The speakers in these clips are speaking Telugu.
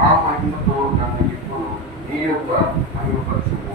ఆ మహిమతో నన్ను ఇప్పుడు నీ యొక్క మహిమపరచుము.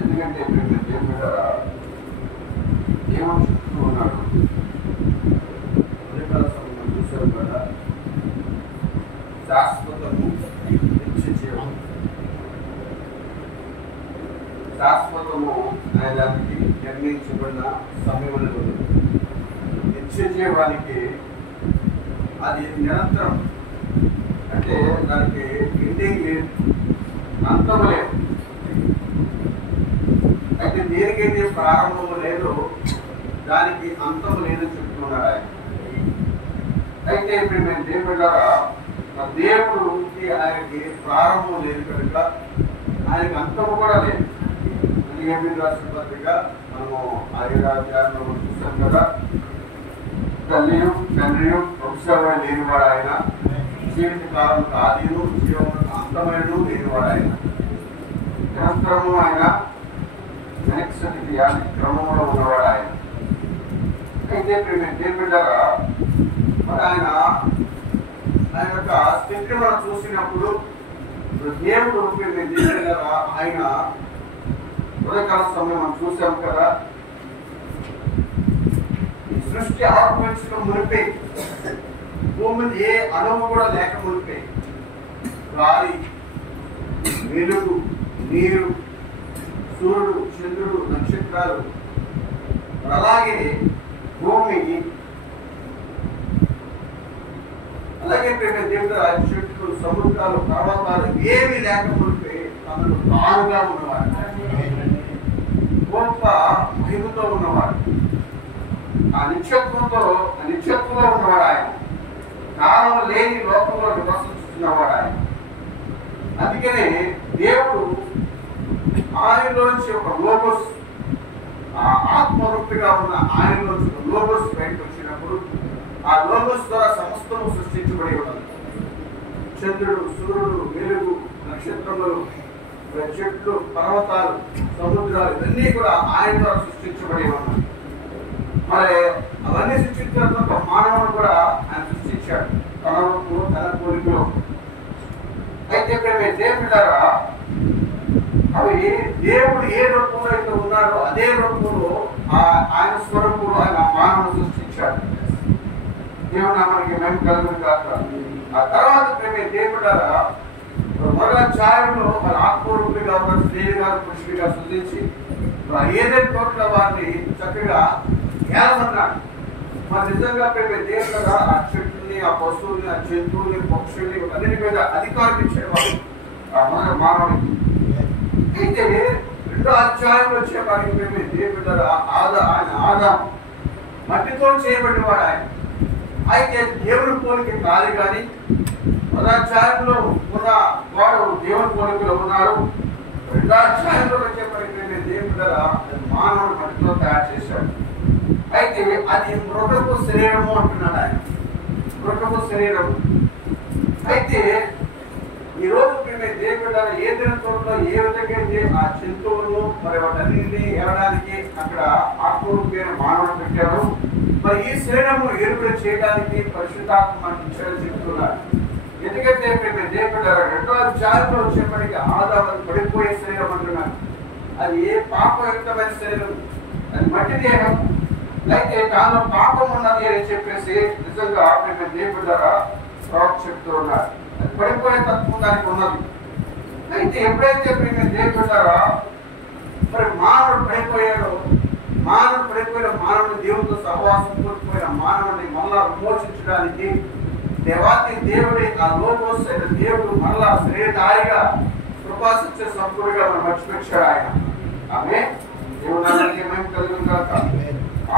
ఎందుకంటే ఏమని చెప్తూ ఉన్నాడు, చూసారు కదా, శాశ్వతము నిత్యజీవం. శాశ్వతము అనే దానికి నిర్ణయించబడిన సమయంలో నిత్యజీవానికి అది నిరంతరం, అంటే దానికి ఎండింగ్ లేదు, అంతం లేదు. అయితే దేనికైతే ప్రారంభం లేదో దానికి అంతం లేదని చెప్తున్నాడు ఆయన. అయితే ఇప్పుడు మేము దేవుడా దేవుడికి ఆయనకి ప్రారంభం లేదు కనుక ఆయనకి అంతం కూడా లేదు. రాసిన పత్రిక మనము 5వ అధ్యాయంలో చూసాం కదా, తల్లియు తండ్రియు వంశావళి లేనివాడు ఆయన, జీవిత కాలం ఆదిను జీవనం అంతమైన లేనివాడు ఆయన, నిరంతరము ఆయన వెనక్సతికి క్రమంలో ఉన్నవాడు ఆయన. అయితే దేవుడారా మరి ఆయన యొక్క స్థితిని మనం చూసినప్పుడు దేవుడు దేవుడారా ఆయన ఉదయకాల సమయం మనం చూసాం కదా, ఈ సృష్టి ఆక్రమించడం మునిపే, భూమి మీద ఏ అణువు కూడా లేక మునిపే, గాలి, వెలుగు, నీరు, సూర్యుడు, చంద్రుడు, నక్షత్రాలు, అలాగే భూమి, అలాగే దేవుడు చెట్లు, సముద్రాలు, పర్వతాలు ఏమి లేకపోతే తనను తానుగా ఉన్నవాడు, గొప్ప మహిమతో ఉన్నవాడు, ఆ నిత్యత్వంలో ఉన్నవాడు ఆయన, కాలం లేని లోకంలో నివసిస్తున్నవాడు ఆయన. అందుకనే దేవుడు ఆయనలోంచి ఒక లోగోస్, ఆత్మరూపిగా ఉన్న ఆయనలోంచి ఒక లోగోస్ బయటకు వచ్చినప్పుడు ఆ లోగోస్ ద్వారా సమస్తము సృష్టించబడి ఉన్నది. చంద్రుడు, సూర్యుడు, వెలుగు, నక్షత్రములు, చెట్లు, పర్వతాలు, సముద్రాలు ఇవన్నీ కూడా ఆయన ద్వారా సృష్టించబడి ఉన్నాయి. మరి అవన్నీ సృష్టించిన తర్వాత మానవుడు కూడా ఆయన సృష్టించాడు తన రూపంలో, తన పోలికలో. అయితే దేవుడారా అవి దేవుడు ఏ రూపంలో అయితే ఉన్నాడో అదే రూపంలో ఆయన స్వరూపంలో ఆయన మానవుడు సృష్టించాడు. దేవుడు మనకి మేము కలుగుని కాక. ఆ తర్వాత దేవుడారా మరో ఛాయలో వాళ్ళ ఆత్మరూపిగా ఉన్న స్త్రీలుగా పురుషుడిగా సృష్టించి ఏదైతే తోటలో వారిని చక్కగా ఏమన్నాడు. మరి నిజంగా దేవుడు ఆ చెట్టుని, ఆ పశువుని, ఆ జంతువుని, పక్షుల్ని అన్నిటి మీద అధికారం ఇచ్చేవాడు మన మానవుడికి. అయితే 2వ అధ్యాయంలో వచ్చేవాడికి దేవుడు ఆయన ఆదాం మట్టితో చేయబడినవాడు ఆయన. అయితే దేవుని పోలిక కాదు కానీ 1వ అధ్యాయంలో ఉన్న వాడు దేవుని పోలికలో ఉన్నాడు. 2వ అధ్యాయంలో వచ్చేప్పటికీ దేవుడు మానవుడు మట్టితో తయారు చేశాడు. అయితే అది మృగపు శరీరము అంటున్నాడు ఆయన, మృగపు శరీరము. అయితే ఈ రోజు దేవుడు ఏదైనా చోట్ల ఏ విధంగా అయితే ఆ జంతువులను మరి వాటన్నింటినీ ఏడడానికి అక్కడ ఆత్మరూపమైన మానవుడు పెట్టాడు. మరి ఈ శరీరము ఎరువులు చేయడానికి పరిశుద్ధాత్మ మనకి ఇచ్చారని చెప్తున్నారు. ఎందుకంటే మేము దేవుడు 2వ అధ్యాయంలో వచ్చేప్పటికీ ఆదాము పడిపోయే శరీరం అంటున్నాను. అది ఏ పాపయుక్తమైన శరీరం, అది మట్టి దేహం. అయితే దానిలో పాపం ఉన్నది అని చెప్పేసి నిజంగా మేము దేవుడి ద్వారా ప్రవక్త చెప్తూ ఉన్నారు. అది పడిపోయే తత్వం దానికి ఉన్నది. అయితే ఎప్పుడైతే మేము దేవుడి ద్వారా మరి మానవుడు పడిపోయిన మానవుని దేవుడితో సహవాసం కోల్పోయిన మానవుని మళ్ళా విమోచించడానికి దేవాది దేవుడి ఆ లోకోస్ అయిన దేవుడు మళ్ళా శ్రేయదారిగా కృపాశించే సంపూర్ణంగా మనం మర్చిపెట్టాడు ఆయన. ఆమె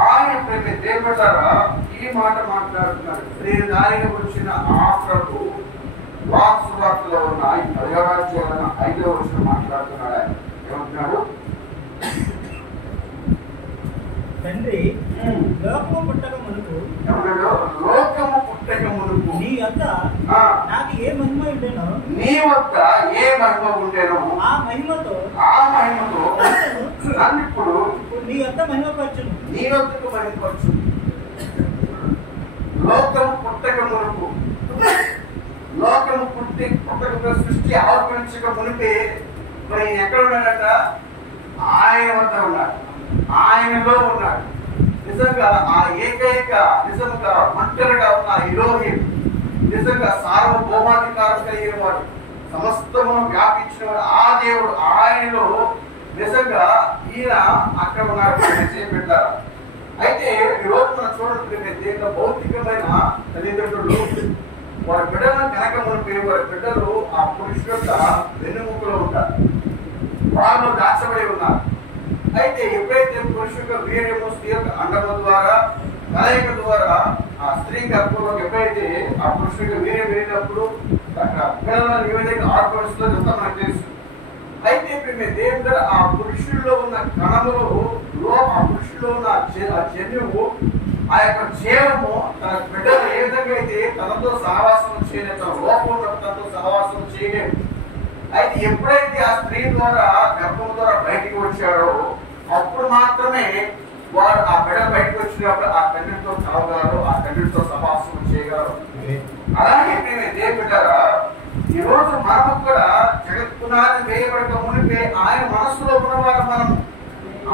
ఆయన ప్రేమ దేవుడారా ఈ మాట మాట్లాడుతున్నారు. శ్రేయదారిగా వచ్చిన ఆ ప్రభు వాక్సువార్తలో ఉన్న 5వ వచనం మాట్లాడుతున్నాడు. ఆయన ఏమంటున్నాడు? తండ్రి, లోకము పుట్టక మునుపు నీ వద్ద నాకు ఏ మహిమ ఉండేనో ఏ మహిమ ఉండేనో ఆ మహిమతో నన్ను ఇప్పుడు నీ వద్ద మహిమపరచును. నీ వద్దకు మహిమపరచు. లోకము పుట్టక మునుపు, లోకము పుట్టక సృష్టి ఆవిర్భవించక మునిపే మరి ఎక్కడ ఉన్నాడట? ఆయన వద్ద ఉన్నాడు, ఆయనలో ఉన్నాడు. నిజంగా ఆ ఏకైక నిజంగా ఒంటరిగా ఉన్న ఎలోహిం, నిజంగా సార్వభౌమాధికారం కలిగిన వాడు, సమస్తమును వ్యాపించిన వాడు ఆ దేవుడు, ఆయనలో నిజంగా ఈయన అక్కడ ఉన్నాడు పెట్టారు. అయితే ఈరోజు మనం చూడండి, దీంట్లో భౌతికమైన తల్లిదండ్రులు వారి బిడ్డలను కనుక మునిపి వారి బిడ్డలు ఆ పురుషుల యొక్క వెన్నుముకలో ఉంటారు, వాళ్ళు దాచబడి ఉన్నారు. అయితే ఎప్పుడైతే పురుషుల వీర్యము స్త్రీ యొక్క అండము ద్వారా కలయిక ద్వారా ఆ స్త్రీ గర్భంలో ఎప్పుడైతే ఆ పురుషుడికి వీర్యం వెళ్ళినప్పుడు పిల్లలను ఏ విధంగా ఆర్పరుస్తుందో అంతా మనకు తెలుసు. అయితే ఇప్పుడు దేవుడు ఆ పురుషుల్లో ఉన్న కణములు ఆ పురుషుల్లో ఉన్న ఆ జన్యువు ఆ యొక్క జీవము తన బిడ్డలు ఏ విధంగా అయితే తనతో సహవాసం చేయలేదు, తన లోపంలో తనతో సహవాసం చేయలేదు. అయితే ఎప్పుడైతే ఆ స్త్రీ ద్వారా గర్భం ద్వారా బయటికి వచ్చాడో అప్పుడు మాత్రమే వారు ఆ బిడ్డ బయటకు వచ్చినప్పుడు ఆ తండ్రితో కలవగలరు, ఆ తండ్రితో సహవాసం చేయగలరు. అలాగే మేము దేవుడారా ఈ రోజు మనము కూడా జగత్పునాది వేయబడక మునిపే ఆయన మనస్సులో ఉన్నవారు, మనము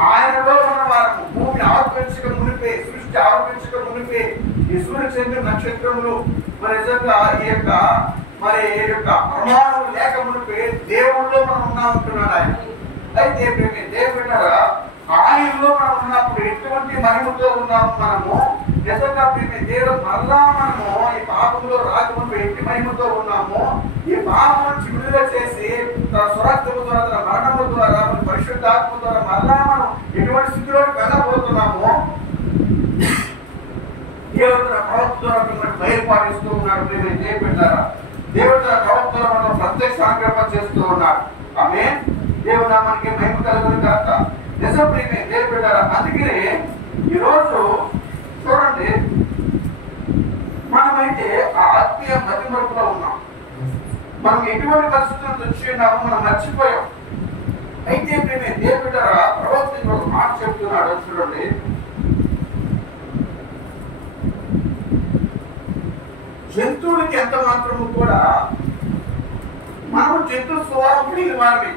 ఆయనలో ఉన్నవారము. భూమిని ఆవిర్భవించక మునిపే, సృష్టి ఆవిర్భవించక మునిపే ఈ సూర్య చంద్ర నక్షత్రములు మరి నిజంగా ఈ యొక్క మరి ప్రమాణం లేక మునిపే దేవుళ్ళలో మనం ఉన్నామంటున్నాడు ఆయన. అయితే దేవుడారా ఆయనలో మనం ఉన్నప్పుడు ఎటువంటి మహిమతో ఉన్నాము మనము. నిజంగా దేవుడు మళ్ళా మనము ఈ పాపంలో రాకముందు ఎట్టి మహిమతో ఉన్నాము. ఈ పాపం నుంచి విడుదల చేసి తన స్వరక్తము ద్వారా, తన మరణము ద్వారా, మన పరిశుద్ధాత్మ ద్వారా మళ్ళా మనం ఎటువంటి స్థితిలోకి వెళ్ళబోతున్నాము. దేవుడు తన ప్రవక్త ద్వారా మిమ్మల్ని బయలుపాటిస్తూ ఉన్నాడు. దేవుడారా దేవుడు తన ప్రవక్త ద్వారా మనం ప్రత్యక్ష సంకల్పం చేస్తూ ఉన్నాడు. ఆమె దేవుడు నామానికి మహిమ కలుగును గాక. నిజం ప్రేమే దేవుడారా. అందుకనే ఈరోజు చూడండి, మనమైతే ఆ ఆత్మీయ మతిమరుపులో ఉన్నాం. మనం ఎటువంటి పరిస్థితులు వచ్చి ఉన్నామో మనం మర్చిపోయాం. అయితే ప్రేమే దేవుడారా ప్రవక్త ఒక మాట చెప్తున్నాడు, చూడండి. జంతువులకి ఎంత మాత్రము కూడా మనము జంతు స్వభావం కలిగిన వారమే.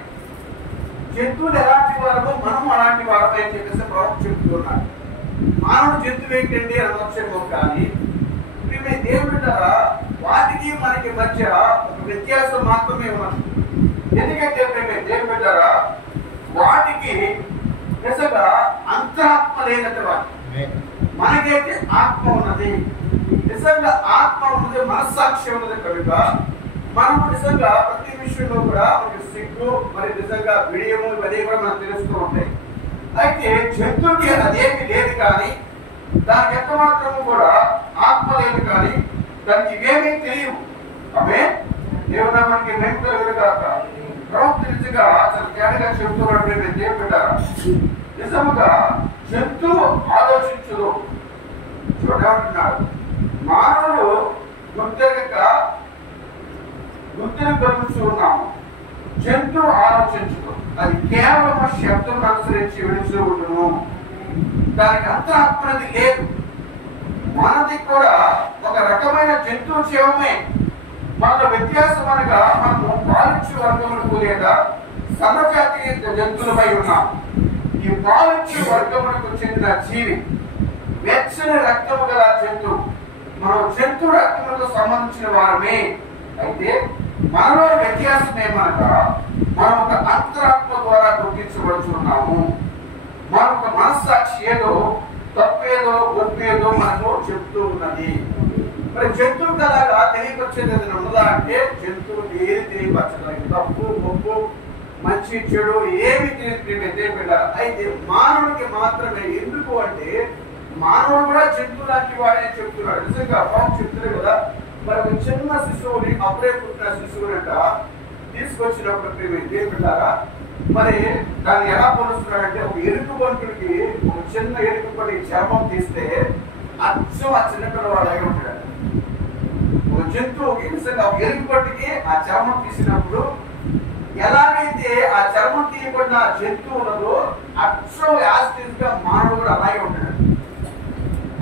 జంతువులు ఎలాంటి వారమో మనం అలాంటి వారమే అని చెప్పేసి ప్రవక్త చెప్తున్నాడు. మానవుడు జంతువు ఏంటండి అనవచ్చేమో, కానీ దేవుడి ద్వారా వాటికి మనకి మధ్య ఒక వ్యత్యాసం మాత్రమే ఉన్నది. ఎందుకంటే దేవుడి ద్వారా వాటికి నిజంగా అంతరాత్మ లేనట్టు వాటి, మనకైతే ఆత్మ ఉన్నది. నిజంగా ఆత్మ ఉన్నది, మనస్సాక్షి ఉన్నది కనుక మనము నిజంగా ప్రతి విషయంలో కూడా మనకి సిగ్గు మరి నిజంగా విడియము ఇవన్నీ కూడా మనకు తెలుస్తూ ఉంటాయి. అయితే జంతువుకి అదేమి లేదు, కానీ దానికి ఎంత మాత్రము కూడా ఆత్మ లేదు, కానీ దానికి ఇవేమీ తెలియవు. అవే దేవుడు మనకి మేము కలుగుగాక. ప్రవక్త నిజంగా చాలా తేడాగా చెబుతున్నట్టు దేవుడారా నిజముగా జంతువు ఆలోచించదు. చూడంటున్నాడు, మానవుడు గుర్తును కలుగుతూ ఉన్నాము, జంతువు ఆలోచించదు. అది కేవలం శబ్దం అనుసరించి విడుచు ఉండును, దానికి అంతరాత్మది లేదు. మనది కూడా ఒక రకమైన జంతువు జీవమే. మనలో వ్యత్యాసం అనగా మనము పాలించు వర్గములకు లేదా సమజాతీయ జంతువులపై ఉన్నాం. ఈ పాలించు వర్గములకు చెందిన జీవి వెచ్చని రక్తము గల జంతువు. మనం జంతు రక్తములకు సంబంధించిన వారమే. అయితే మనలో వ్యత్యాసం ఏమనగా మనం ఒక అంతరాత్మ ద్వారా గుర్తించబడుతున్నాము. మన ఒక మనస్సాక్షి ఏదో తప్పేదో ఒప్పేదో మనకు చెప్తూ ఉన్నది. మరి జంతువు కలాగా తెలియపరిచేది ఏదైనా ఉన్నదా అంటే జంతువు ఏది తెలియపరచగలదు? తప్పు ఒప్పు మంచి చెడు ఏమి తెలియదు. అయితే మానవుడికి మాత్రమే. ఎందుకు అంటే మానవుడు కూడా జంతువు లాంటి వాడే చెప్తున్నాడు. నిజంగా బాబు చెప్తున్నారు కదా. మరి ఒక చిన్న శిశువుని, అప్పుడే పుట్టిన శిశువునంట తీసుకొచ్చినప్పుడు దేవుడారా మరి దాన్ని ఎలా పోలుస్తున్నాడంటే ఒక ఎరుకు బంటుడికి ఒక చిన్న ఎరుకు పడి చర్మం తీస్తే అచ్చం ఆ చిన్నపిల్లవాడు అయి ఉంటాడు. ఒక జంతువుకి నిజంగా ఒక ఎరుకు పట్టుకి ఆ చర్మం తీసినప్పుడు ఎలాగైతే ఆ చర్మం తీయబడిన జంతువు ఉన్నదో అచ్చం యాస్టిగా మానవుడు కూడా అలాగే ఉంటాడు.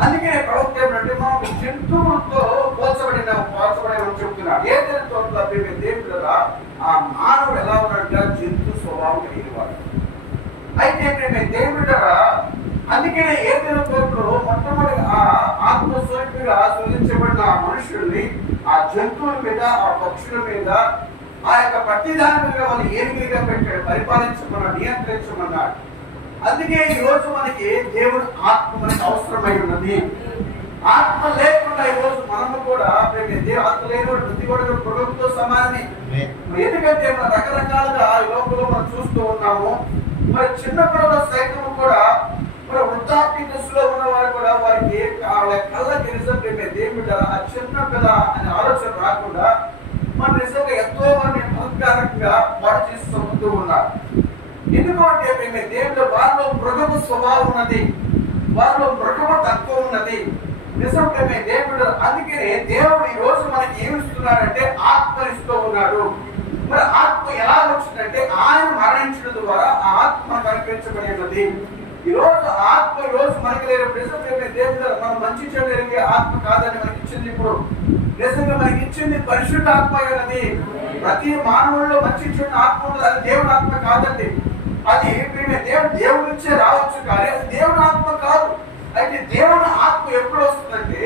అందుకే ప్రవక్త ఏమంటే మనం జంతువులతో పోల్చబడిన చెప్తున్నాడు. ఏ జంతువులతో దేవుడు ఆ మానవుడు ఎలా ఉన్నాడంటే జంతు స్వభావం కలిగిన వాడు. అయితే దేవుడు అందుకే ఏ తోటలో మొట్టమొదటి ఆత్మస్వరూపిగా సృజించబడిన ఆ మనుషుల్ని ఆ జంతువుల మీద, ఆ పక్షుల మీద, ఆ యొక్క ప్రతి దాని మీద వాళ్ళు ఏమిగా పెట్టాడు, పరిపాలించమన్నాడు, నియంత్రించమన్నాడు. అందుకే ఈ రోజు మనకి దేవుడు ఆత్మ మనకి అవసరమై ఉన్నది. ఆత్మ లేకుండా ఈ రోజు మనము కూడా ఆత్మ లేని ప్రతి కూడా ప్రభుత్వంతో సమానమే. ఎందుకంటే మన రకరకాలుగా ఈ లోపల మనం చూస్తూ ఉన్నాము. మరి చిన్నపిల్లల సైతం కూడా మరి వృద్ధాప్య దశలో ఉన్న వారు కూడా వారికి కళ్ళకి నిజం దేవుడు ఆ చిన్న పిల్ల అనే ఆలోచన రాకుండా మన నిజంగా ఎంతో మంది అహంకారంగా పాటు చేసి చదువుతూ ఉన్నారు. ఎందుకంటే దేవుడు వారిలో మృగము స్వభావం ఉన్నది, వారిలో మృగము తత్వం ఉన్నది. నిజం దేవుడు. అందుకనే దేవుడు ఈ రోజు మనకి ఏమి ఇస్తున్నాడంటే ఆత్మ ఇస్తూ ఉన్నాడు. మరి ఆత్మ ఎలా వచ్చిందంటే ఆయన మరణించడం ద్వారా ఆ ఆత్మ కనిపించబడి ఉన్నది. ఈ రోజు ఆత్మ ఈ రోజు మనకి లేదు. నిజం దేవుడు మనం మంచి చెడు ఎరిగే ఆత్మ కాదని మనకి ఇచ్చింది. ఇప్పుడు నిజంగా మనకి ఇచ్చింది పరిశుద్ధ ఆత్మ ఉన్నది. ప్రతి మానవుల్లో మంచి చెడు ఆత్మ ఉన్నది. అది దేవుడి ఆత్మ కాదండి. అది దేవుడి నుంచే రావచ్చు కానీ అది దేవుడి ఆత్మ కాదు. అయితే దేవుని ఆత్మ ఎప్పుడు వస్తుందంటే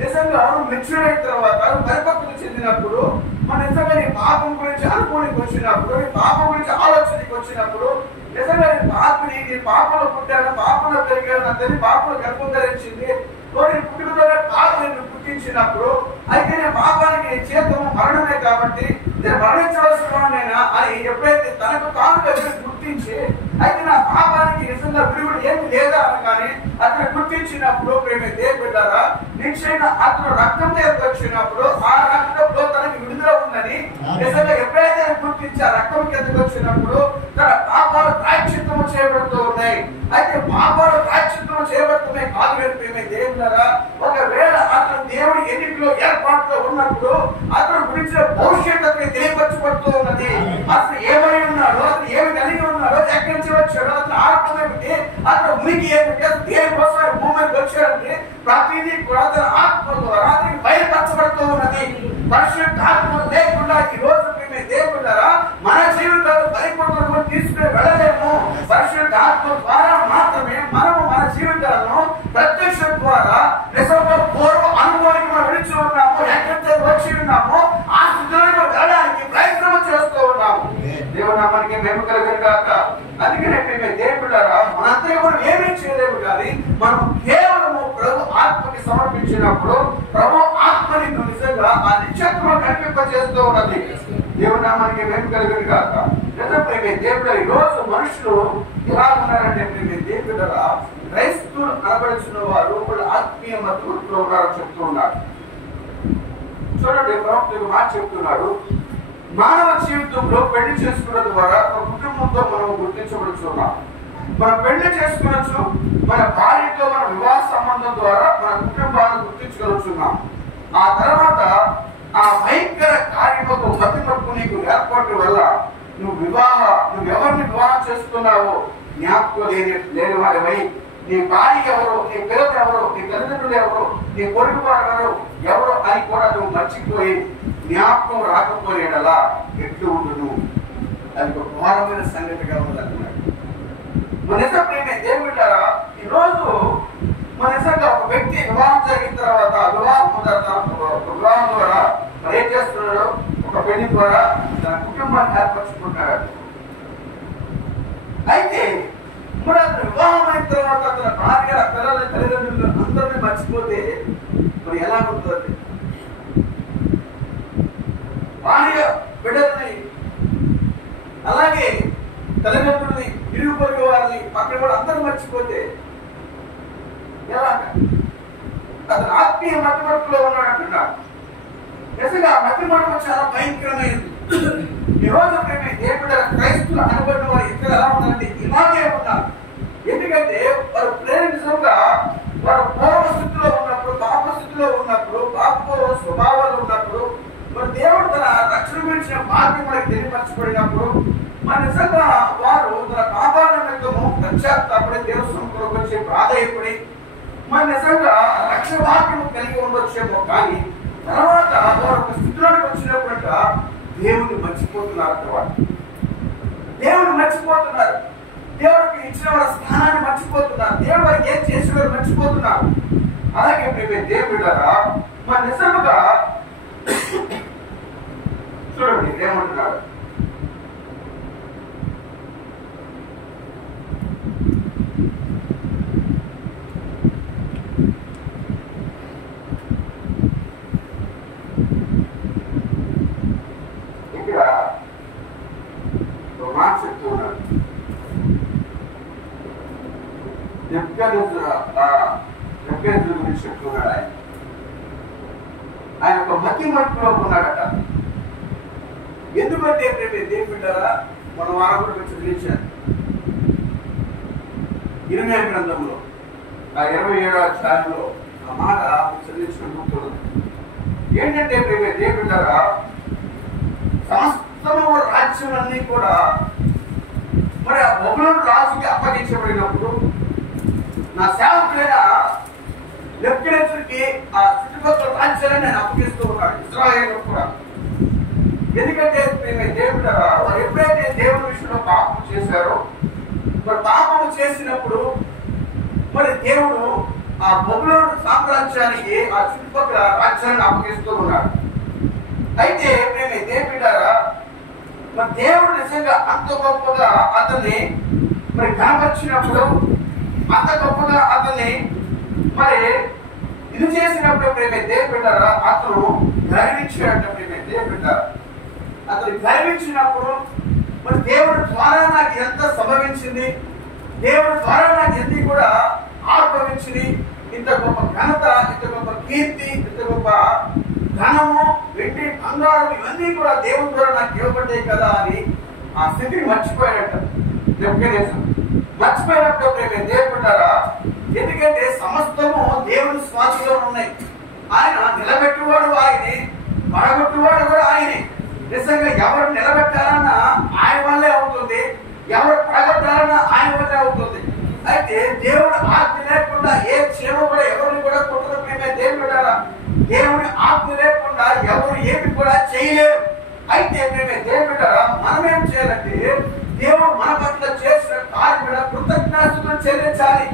నిజంగా మెచ్యూర్ అయిన తర్వాత పరిపక్వత చెందినప్పుడు మన నిజంగా నీ పాపం గురించి అనుకోనికి వచ్చినప్పుడు, నీ పాపం గురించి ఆలోచనకి వచ్చినప్పుడు, నిజంగా నీ పాపంలో పుట్టాను, పాపంలో పెరిగాను, అందరి పాపంలో గర్భం ధరించింది, పుట్టుకతోనే పాపం నిన్ను పుట్టించినప్పుడు అయితే నేను పాపానికి చేతము మరణమే కాబట్టి నేను మరణించవలసిన నేనా అని ఎప్పుడైతే తనకు తాను గుర్తించి అయితే నా పాపానికి నిజంగా విరుగుడు ఏమి లేదా అని కానీ అతను గుర్తించినప్పుడు దేవుడారా నిశ్చయంగా అతను రక్తం వచ్చినప్పుడు ఆ రక్తంలో తనకి విడుదల ఉందని నిజంగా ఎప్పుడైతే గుర్తించి ఆ రక్తం కిందకు వచ్చినప్పుడు తన పాపాలు ప్రాయశ్చిత్తము చేయబడుతూ ఉన్నాయి. అయితే పాపాలు ప్రాయశ్చిత్తము చేయబడుతున్నాయి కాదు వెళ్ళిపోయి దేవుడారా ఒకవేళ అతను దేవుడి ఎన్నికలో ఏర్పాటులో ఉన్నప్పుడు అతను గురించిన భవిష్యత్తు తెలియపరచబడుతూ ఉన్నది. అతను ఏమై ఉన్నాడో, అతను ఏమి కలిగి ఉన్నాడో, ఎక్కడి నుంచి వచ్చాడో, అతను ఆత్మ ఏమిటి, అతను ఉనికి ఏమిటి, అతను దేనికోసం భూమికి వచ్చాడని ప్రతిదీ కూడా తన ఆత్మ ద్వారా అతనికి బయలుపరచబడుతూ ఉన్నది. పరిశుద్ధాత్మ లేకుండా ఈ రోజు దేవుడారా మన జీవితాలు పరిపూర్ణంగా తీసుకుని వెళ్ళలేము. పరిశుద్ధాత్మ ద్వారా మాత్రమే మనము మన జీవితాలను ప్రత్యక్షం ద్వారా నిజంగా పూర్వ అనుభవానికి మనం విడిచి ఉన్నాము. ఎక్కడితే వచ్చి ఉన్నామో ఆ స్థితిలో వెళ్ళడానికి ప్రయత్నం చేస్తూ ఉన్నాము. దేవుడు మనకి మేము కలిగిన కాక అందుకనే దేవుడారా మనంతా కూడా ఏమీ చేయలేము కానీ మనం కేవలము ప్రభు ఆత్మకి సమర్పించినప్పుడు ప్రభు ఆత్మని నిజంగా ఆ నిశ్చత్వం కనిపింపజేస్తూ ఉన్నది. దేవుడు మనకి మేము కలిగిన కాక దేవుడు ఈ రోజు మనుషులు ఎలా ఉన్నారంటే దేవుడారా క్రైస్తవులు అనబడిన వారు వాళ్ళు ఆత్మీయ మతలో ఉన్నారని చెప్తూ ఉన్నారు. చూడండి ప్రవక్త మాట చెప్తున్నాడు. మానవ జీవితంలో పెళ్లి చేసుకున్న ద్వారా ఒక కుటుంబంతో మనం గుర్తించబడుతున్నాం. మనం పెళ్లి చేసుకోవచ్చు, మన భార్యతో మన వివాహ సంబంధం ద్వారా మన కుటుంబాలను గుర్తించగలుగుతున్నాం. ఆ తర్వాత ఆ భయంకర కార్యముకు మతిమరుపు నీకు ఏర్పాటు వల్ల నువ్వెవరిని వివాహం చేసుకున్నావో జ్ఞాపకం లేని వారివై నీ భార్య ఎవరు, నీ పిల్లలు ఎవరు, నీ తల్లిదండ్రులు ఎవరు, నీ కొడుకు వారు ఎవరు అని కూడా నువ్వు మర్చిపోయి జ్ఞాపకం రాకపోయేలా ఎట్లు ఉండును. అది ఒక ఘోరమైన సంగతిగా ఉందన్నమాట. మన నిజం ప్రేమే దేవుడారా, ఈరోజు మన నిజంగా ఒక వ్యక్తి వివాహం జరిగిన తర్వాత వివాహం ద్వారా మరి ఏం చేస్తున్నాడు, ఒక పెళ్లి ద్వారా తన కుటుంబాన్ని ఏర్పరచుకుంటున్నాడు. అయితే ఇప్పుడు అతను వివాహం అయిన తర్వాత తన భార్య, పిల్లల తల్లిదండ్రులు అందరినీ మర్చిపోతే మరి ఎలా ఉంటుంది? భార్య బిడ్డలని, అలాగే తల్లిదండ్రుల్ని, ఇరుగు పొరుగు వారిని, పక్కన కూడా అందరూ మర్చిపోతే ఎలా? అతను ఆత్మీయ మధ్యవర్తిలో ఉన్నాడంటున్నాడు. నిజంగా మధ్యవర్గం చాలా భయంకరమైనది. ఈ రోజు దేవుడు క్రైస్తులు అనబడిన వారు ఇక్కడ ఎలా ఉందంటే ఇలాగే ఉన్నారు. ఎందుకంటే వారు ప్రేమించగా వారు పూర్వ స్థితిలో ఉన్నప్పుడు, పాప స్థితిలో ఉన్నప్పుడు, పాప స్వభావాలు ఉన్నప్పుడు, మరి దేవుడు తన రక్షణ గురించిన మార్గం మనకి తెలియపరచబడినప్పుడు మరి నిజంగా వారు తన పాపాల నిమిత్తము పశ్చాత్తాపడి దేవుని సముఖంలోకి వచ్చి ప్రాధాయపడి మరి నిజంగా రక్షణ వాక్యము కలిగి ఉండొచ్చేమో, కానీ తర్వాత వారు ఒక స్థితిలోకి వచ్చినప్పుడంట దేవుని మర్చిపోతున్నారు. తర్వాత దేవుని మర్చిపోతున్నారు, దేవుడికి ఇచ్చిన వారి స్థానాన్ని మర్చిపోతున్నారు, దేవుడు వారికి ఏం చేసిన మర్చిపోతున్నారు. అలాగే మేము దేవుడారా మరి నిజంగా చూడండి ఏమంటున్నాడు. ఇక్కడ ఒక మాట చెప్తున్నాడు. గురించి చెప్తున్నాడు. ఆయన ఒక మతి మట్టులో ఉన్నాడట. ఎందుకంటే దేవుడారా మన వారం కూడా చదివించాను ఇర్మీయా గ్రంథంలో 27వ అధ్యాయంలో ఆ మాట చదివించుకుంటున్నాడు. ఏంటంటే దేవుడారా సమస్తము రాజ్యాలన్నీ కూడా మరి ఆ బబులోను రాజుకి అప్పగించబడినప్పుడు నా సేవకుడైన నెబుకద్నెజరుకి ఆ చుట్టుపక్కల రాజ్యాలను నేను అప్పగిస్తూ ఉన్నాడు, ఇశ్రాయేలు కూడా. ఎందుకంటే దేవుడారా వారు ఎప్పుడైతే దేవుని విషయంలో పాపం చేశారో, మరి పాపం చేసినప్పుడు మరి దేవుడు ఆ బబులోను సామ్రాజ్యానికి ఆ చుట్టుపక్కల రాజ్యాన్ని అప్పగిస్తూ ఉన్నాడు. అయితే దేవుడారా మరి దేవుడు నిజంగా అంత గొప్పగా అతన్ని మరి కనపరిచినప్పుడు, అంత గొప్పగా అతన్ని మరి ఇది చేసినప్పుడు దేవుడారా అతను గర్వించినప్పుడు దేవుడారా అతను గర్వించినప్పుడు మరి దేవుడి ద్వారా నాకు ఎంత సంభవించింది, దేవుడి ద్వారా నాకు ఎన్ని కూడా ఆర్భవించింది, ఇంత గొప్ప ఘనత, ఇంత గొప్ప కీర్తి, ఇంత గొప్ప ధనము, వెండి, బంగారం ఇవన్నీ కూడా దేవుని ద్వారా నాకు ఇవ్వబడ్డాయి కదా అని ఆ స్థితిని మర్చిపోయాడట నెబుకద్నెజరు. మర్చిపోయినప్పుడు దేవుడారా ఎందుకంటే సమస్తము దేవుని స్వాధీనంలో ఉన్నాయి. ఆయన నిలబెట్టువాడు ఆయనే, పడగొట్టువాడు కూడా ఆయనే. నిజంగా ఎవరు నిలబెట్టాలన్నా ఆయన వల్లే అవుతుంది, ఎవరు పడగొట్టాలన్నా ఆయన వల్లే అవుతుంది. అయితే దేవుడు ఆజ్ఞ లేకుండా ఏ క్షేమం కూడా ఎవరిని కూడా కొట్టడం దేవుడారా దేవుని ఆజ్ఞ లేకుండా ఎవరు ఏమి కూడా చేయలేరు. అయితే దేవుడారా మనం ఏం చేయాలంటే దేవుడు మన పట్ల చేసిన కార్యం కృతజ్ఞతలు చెల్లించాలి.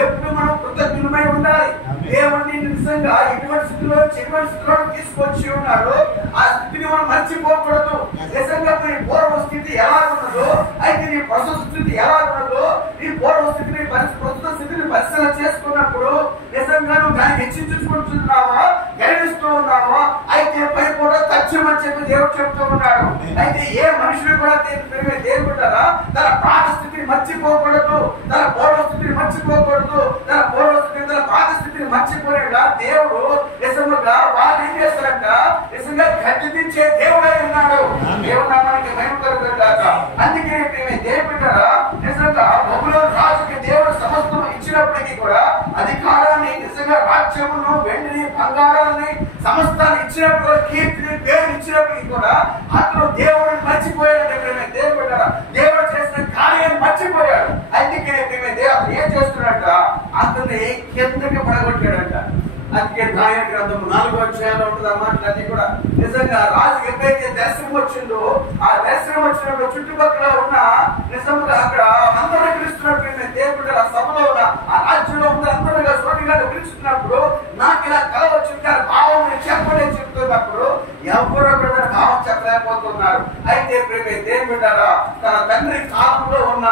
ఎప్పుడు మనం కృతజ్ఞులమై ఉండాలి. దేవుడిని నిజంగా ఎటువంటి స్థితిలో చెటువంటి స్థితిలో తీసుకొచ్చి ఉన్నాడు, ఆ స్థితిని మనం మర్చిపోకూడదు. నిజంగా నీ పూర్వ స్థితి ఎలా ఉన్నదో, అయితే నీ ప్రస్తుత స్థితి ఎలా ఉన్నదో, నీ పూర్వ స్థితిని ప్రస్తుత స్థితిని పరిశీలన చేసుకున్నప్పుడు నిజంగా నువ్వు దాన్ని హెచ్చించుకుంటున్నావా, గర్విస్తూ ఉన్నావా, అయితే పై కూడా తచ్చమని చెప్పి దేవుడు చెప్తూ ఉన్నాడు. అయితే ఏ మనుషులు కూడా దేవుడారా తన పాత స్థితిని మర్చిపోకూడదు, తన పూర్వ స్థితిని మర్చిపోకూడదు, తన పూర్వ స్థితిని తన పాత స్థితిని మర్చిపోయాడా దేవుడు నిజంగా వాళ్ళు ఏం చేస్తారంట, నిజంగా గర్జించే దేవుడై ఉన్నాడు. దేవుడు నామానికి మహిమ కలుగుగాక. అందుకే దేవుడారా నిజంగా బబులోను రాజుకి దేవుడు సమస్తం ఇచ్చినప్పటికీ కూడా అధికారాన్ని, నిజంగా రాజ్యమును, వెండిని, బంగారాన్ని, సమస్తాన్ని ఇచ్చినప్పుడు, కీర్తిని, పేరు ఇచ్చినప్పటికీ కూడా అతను దేవుడిని మర్చిపోయాడు. దేవుడారా దేవుడు చేసిన కార్యాన్ని మర్చిపోయాడు. అందుకే దేవుడు ఏం చేస్తున్నట్ట అతన్ని కిందకి పడగొట్టాడంట. అందుకే దానియేలు గ్రంథం 4వ అధ్యాయంలో ఉంటుంది ఆ మాటలన్నీ కూడా. నిజంగా రాజు ఎప్పుడైతే దర్శనం వచ్చిందో ఆ దర్శనం వచ్చినప్పుడు చుట్టుపక్కల ఉన్న నిజంగా అక్కడ అందరూ పిలుస్తున్నట్టు దేవుడు ఆ సభలో ఉన్న ఆ రాజ్యంలో ఉన్న అందరూ సోటిగా పిలుస్తున్నప్పుడు నాకు ఇలా కల వచ్చింది కానీ భావం చెప్పలే చెప్తున్నప్పుడు ఎవరో కూడా భావం చెప్పలేకపోతున్నారు. అయితే దేవుడు తన తండ్రి కాలంలో ఉన్న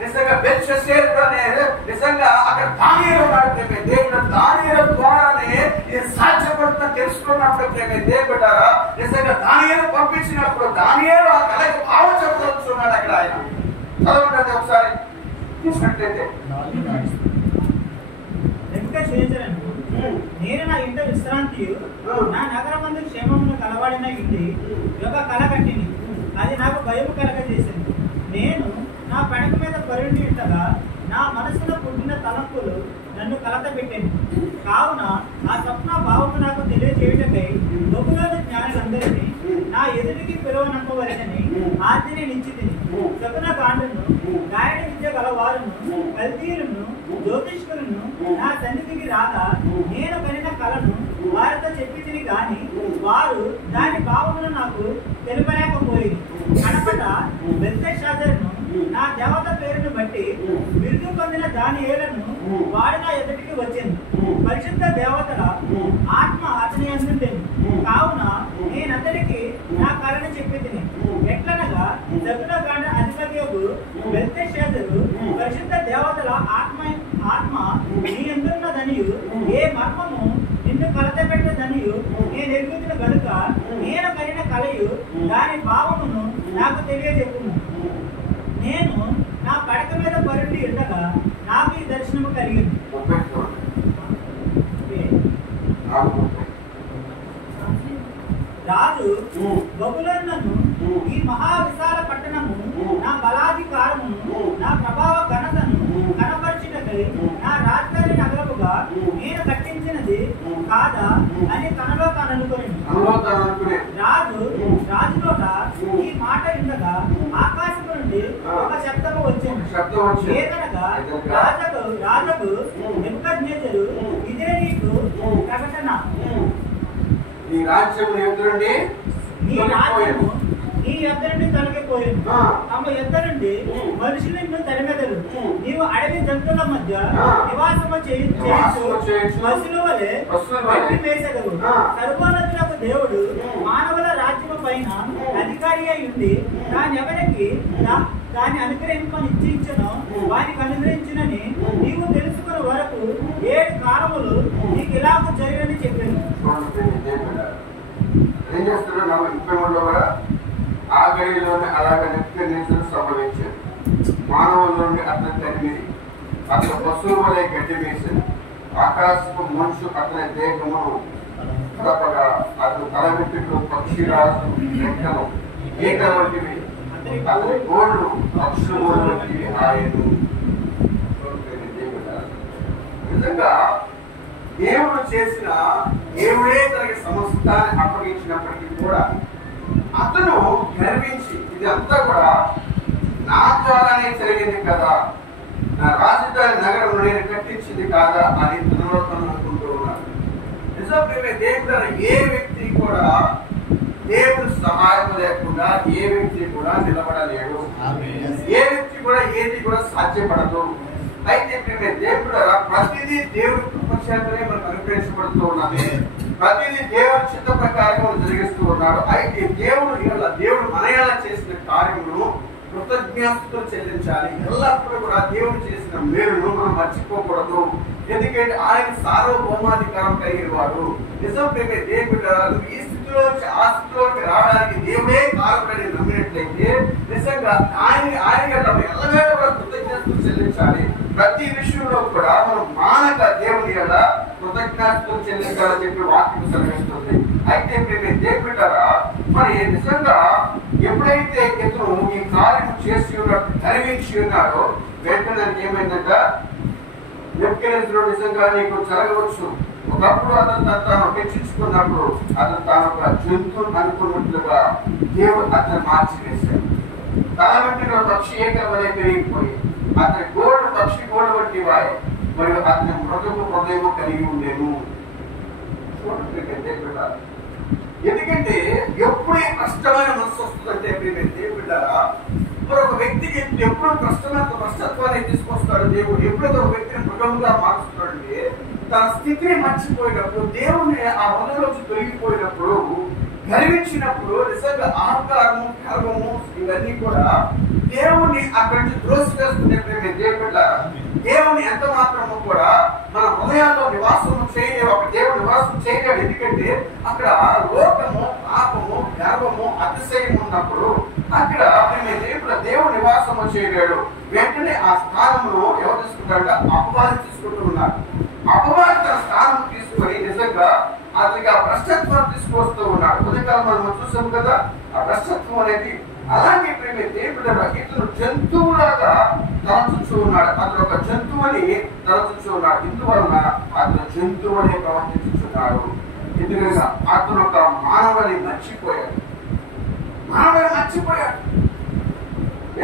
నిజంగా బెత్షెబా అనే నిజంగా అక్కడ దానియేలు ఉన్నాడు. దేవుడు దానియేలు ద్వారానే ఇది సాధ్యపడుతుందని తెలుసుకున్నప్పుడు దేవుడు నిజంగా దానియేలు పంపించినప్పుడు దానియేలు ఆ కళకి భావం చెప్పదలుచున్నాడు. అక్కడ ఆయన చదవండి ఒకసారి చూసినట్లయితే. నేను నా ఇంట విశ్రాంతి నా నగరమందు క్షేమమును కలవాడిన ఇంటి ఒక కళ కట్టింది. అది నాకు భయం కలగజేసింది. నేను నా పడక మీద పరుండి ఉండగా నా మనసులో పుట్టిన తలంపులు నన్ను కలత పెట్టింది. కావున ఆ స్వప్న భావము నాకు తెలియజేయటకై బహుళ జ్ఞానులందరినీ నా ఎదుటికి పిలువనంపవలెనని ఆజ్ఞని నిశ్చితిని. శకున కాండను గాయని విద్య గలవారును కల్దీయులను జ్యోతిష్కులను నా సన్నిధికి రాగా నేను కనిన కలను వారితో చెప్పి తిని గాని వారు దాని భావమును నాకు తెలిపలేకపోయింది. కనపట బెల్తెషాజరును నా దేవత పేరును బట్టి బిరుదు పొందిన దానియేలును వాడు నా ఎదుటికి వచ్చింది. పరిశుద్ధ దేవతల ఆత్మ అతని అందుండెను. కావున నేనందరికీ నా కళను చెప్పి తిని. ఎట్లనగా శకున కాండ అధిపతియగు బెల్తెషాజరు పరిశుద్ధ దేవతల ఆత్మ నీ ఎందున్నదనియు ఏ మర్మము నిన్ను కలత పెట్టదనియు నేను ఎరుగుతున్న గనుక నేను కలిగిన కలయు దాని భావమును నాకు తెలియజెప్పుము. నేను నా పడక మీద పరుండి ఉండగా నాకు ఈ దర్శనము కలిగింది. రాజు బబులోనును ఈ మహా విశాల పట్టణము నా బలాధికారమును నా ప్రభావ ఘనతను కనపరచుటకై నా రాజధాని నగరముగా నేను కట్టించినది కాదా అని తనలో తాను అనుకుని రాజులోట ఈ మాట ఉండగా ఆకాశము నుండి ఒక శబ్దము వచ్చింది. ఏదనగా రాజకు నెబుకద్నెజరు ఇదే నీకు ప్రకటన. ఈ రాజ్యము ఎదురుండి నీ యొద్ద నుండి తొలగిపోయింది. తమ యొద్ద నుండి మనుషులను తరిమెదరు. నీవు అడవి జంతువుల మధ్య నివాసము చేయొచ్చు పశువుల వలె వేసెదవు. సర్వోన్నతులకు దేవుడు మానవుల రాజ్యము పైన అధికారి అయి ఉండి దానెవరికి దాన్ని అనుగ్రహింపని నిశ్చయించను వారికి అనుగ్రహించునని నీవు తెలుసుకునే వరకు 7 కాలములు నీకు ఇలాగ జరిగని చెప్పాను. ఏం చేస్తున్నాడు? 33లో కూడా ఆ గడిలోనే అలాగ నెప్పుకొనేసరి సంభవించాడు. మానవుల్లోని అతని తరిమిది, అతని పశువుల వలె గడ్డి వేసాడు. ఆకాశపు మనుషు అతని దేహమును తప్పగా అతను తలవెట్టుకు పక్షిరాజు రెక్కలు ఈక వంటివి, అతని గోళ్ళు పక్షుల వంటివి ఆయను. నిజంగా దేవుడు చేసిన దేవుడే తనకి సమస్తాన్ని అప్పగించినప్పటికీ కూడా అతను గర్వించి ఇదంతా కూడా నా ద్వారానే జరిగింది కదా, నా రాజధాని నగరం నేను కట్టించింది కాదా అని తనలో తను అనుకుంటూ ఉన్నాడు. నిజమే దేవుడు ఏ వ్యక్తి కూడా దేవుడు సహాయం లేకుండా ఏ వ్యక్తి కూడా నిలబడలేడు. ఏ వ్యక్తి కూడా ఏది కూడా సాధ్యపడదు. అయితే దేవుడు ప్రతిదీ దేవుడి కృపచేతనే మనకు అనుగ్రహించబడుతూ ఉన్నది. ప్రతిదీ దేవుడి చిత్త ప్రకారం జరిగిస్తూ ఉన్నాడు. అయితే దేవుడు మన ఎలా చేసిన కార్యమును కృతజ్ఞతతో చెల్లించాలి. ఎల్లప్పుడూ కూడా దేవుడు చేసిన మేలును మనం మర్చిపోకూడదు. ఎందుకంటే ఆయన సార్వభౌమాధికారం కలిగిన వాడు. నిజం ప్రేమే దేవుడు ఈ స్థితిలోంచి ఆ స్థితిలోకి రావడానికి దేవుడే కారణమని నమ్మినట్లయితే నిజంగా ఆయన ఎల్లవేళ కూడా కృతజ్ఞతలు చెల్లించాలి. ప్రతి విషయంలో కూడా మనం మానక దేవుని ఎలా కృతజ్ఞతలు చెల్లించాలని చెప్పి వాక్యం సెలవిస్తుంది. అయితే ప్రేమే దేవుడారా మరి నిజంగా ఎప్పుడైతే ఇతను ఈ కార్యం చేసి ఉన్నట్టు గర్వించి ఉన్నాడో వెంటనే ఏమైందంట, నెబుకద్నెజరు నిజంగా నీకు జరగవచ్చు. ఒకప్పుడు అతను తాను హెచ్చించుకున్నప్పుడు అతను తాను ఒక జంతువును అనుకున్నట్లుగా దేవుడు అతను మార్చివేశాడు. తల వెంటనే పక్షి ఏకం వలె పెరిగిపోయి అతని గోడు పక్షి గోడు వంటి వాయి మరియు అతని మృగపు హృదయం కలిగి ఉండేను. చూడండి బిడ్డ, ఎందుకంటే ఎప్పుడే కష్టమైన మనసు వస్తుందంటే బిడ్డ, మరొక వ్యక్తికి ఎప్పుడు కష్టమైన కష్టత్వాన్ని తీసుకొస్తాడు దేవుడు. ఎప్పుడైతే ఒక వ్యక్తిని మృగముగా మారుస్తాడంటే తన స్థితిని మర్చిపోయినప్పుడు, దేవుని ఆ హృదయంలోంచి తొలగిపోయినప్పుడు, గర్వించినప్పుడు, నిజంగా అహంకారము, గర్వము ఇవన్నీ కూడా దేవుణ్ణి అక్కడి నుంచి ద్రోసివేస్తుంటే దేవుని ఎంత మాత్రము కూడా మన హృదయాల్లో నివాసము చేయలేవు. అక్కడ దేవుడు నివాసం చేయలేడు. ఎందుకంటే అక్కడ లోకము, పాపము, గర్వము, అతిశయం ఉన్నప్పుడు అక్కడ దేవుడు నివాసము చేయలేడు. వెంటనే ఆ స్థానమును ఎవరు తీసుకుంటారంటే అపవాది తీసుకుంటూ ఉన్నారు. అపవాది తన స్థానం తీసుకొని నిజంగా అతనికి ఆ భ్రష్టత్వాన్ని తీసుకొస్తూ ఉన్నాడు. ఉదయకాలం మనం చూసాము కదా ఆ భ్రష్టత్వం అనేది. అలాగే దేవుడు ఇతను జంతువులాగా తలచుచూ ఉన్నాడు. అతను ఒక జంతువుని తలచుచూ ఉన్నాడు. ఇందువలన అతను జంతువుని ప్రవర్తించున్నాడు. ఎందుకంటే అతను ఒక మానవుని మర్చిపోయాడు.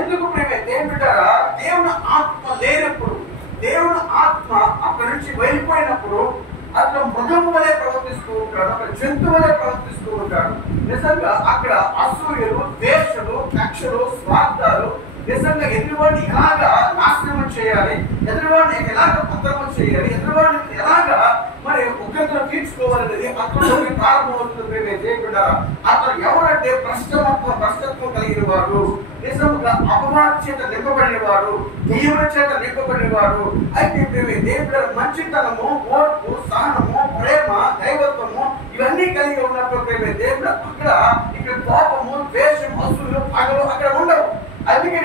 ఎందుకు దేవుడారా, దేవుని ఆత్మ లేనప్పుడు, దేవుని ఆత్మ అక్కడి నుంచి వెళ్ళిపోయినప్పుడు అతను మృగము వలె ప్రవర్తిస్తూ ఉంటాడు, అక్కడ జంతువు వలె ప్రవర్తిస్తూ ఉంటాడు. నిజంగా అక్కడ అసూయలు, ద్వేషలు, కక్షలు, స్వార్థాలు, నిజంగా ఎదురువాడిని ఎలాగా నాశనం చేయాలి, ఎదురువాడిని ఎలాగ పత్రము చేయాలి, ఎదురువాడిని ఎలాగా మరి ఉగ్రతను తీర్చుకోవాలనేది అతను ప్రారంభమవుతుంది. దేవుడా, అతను ఎవరంటే భ్రష్టత్వం కలిగిన వాడు, నిజంగా అపవాది చేత నింపబడిన వాడు, దేవుని చేత నింపబడిన వాడు. అయితే దేవుడు మంచితనము, ఓర్పు, సహనము, ప్రేమ, దైవత్వము ఇవన్నీ కలిగి ఉన్నప్పుడు దేవుడు ఇక్కడ కోపము, ద్వేషం, అసూలు, పగలు అక్కడ ఉండవు. అందుకే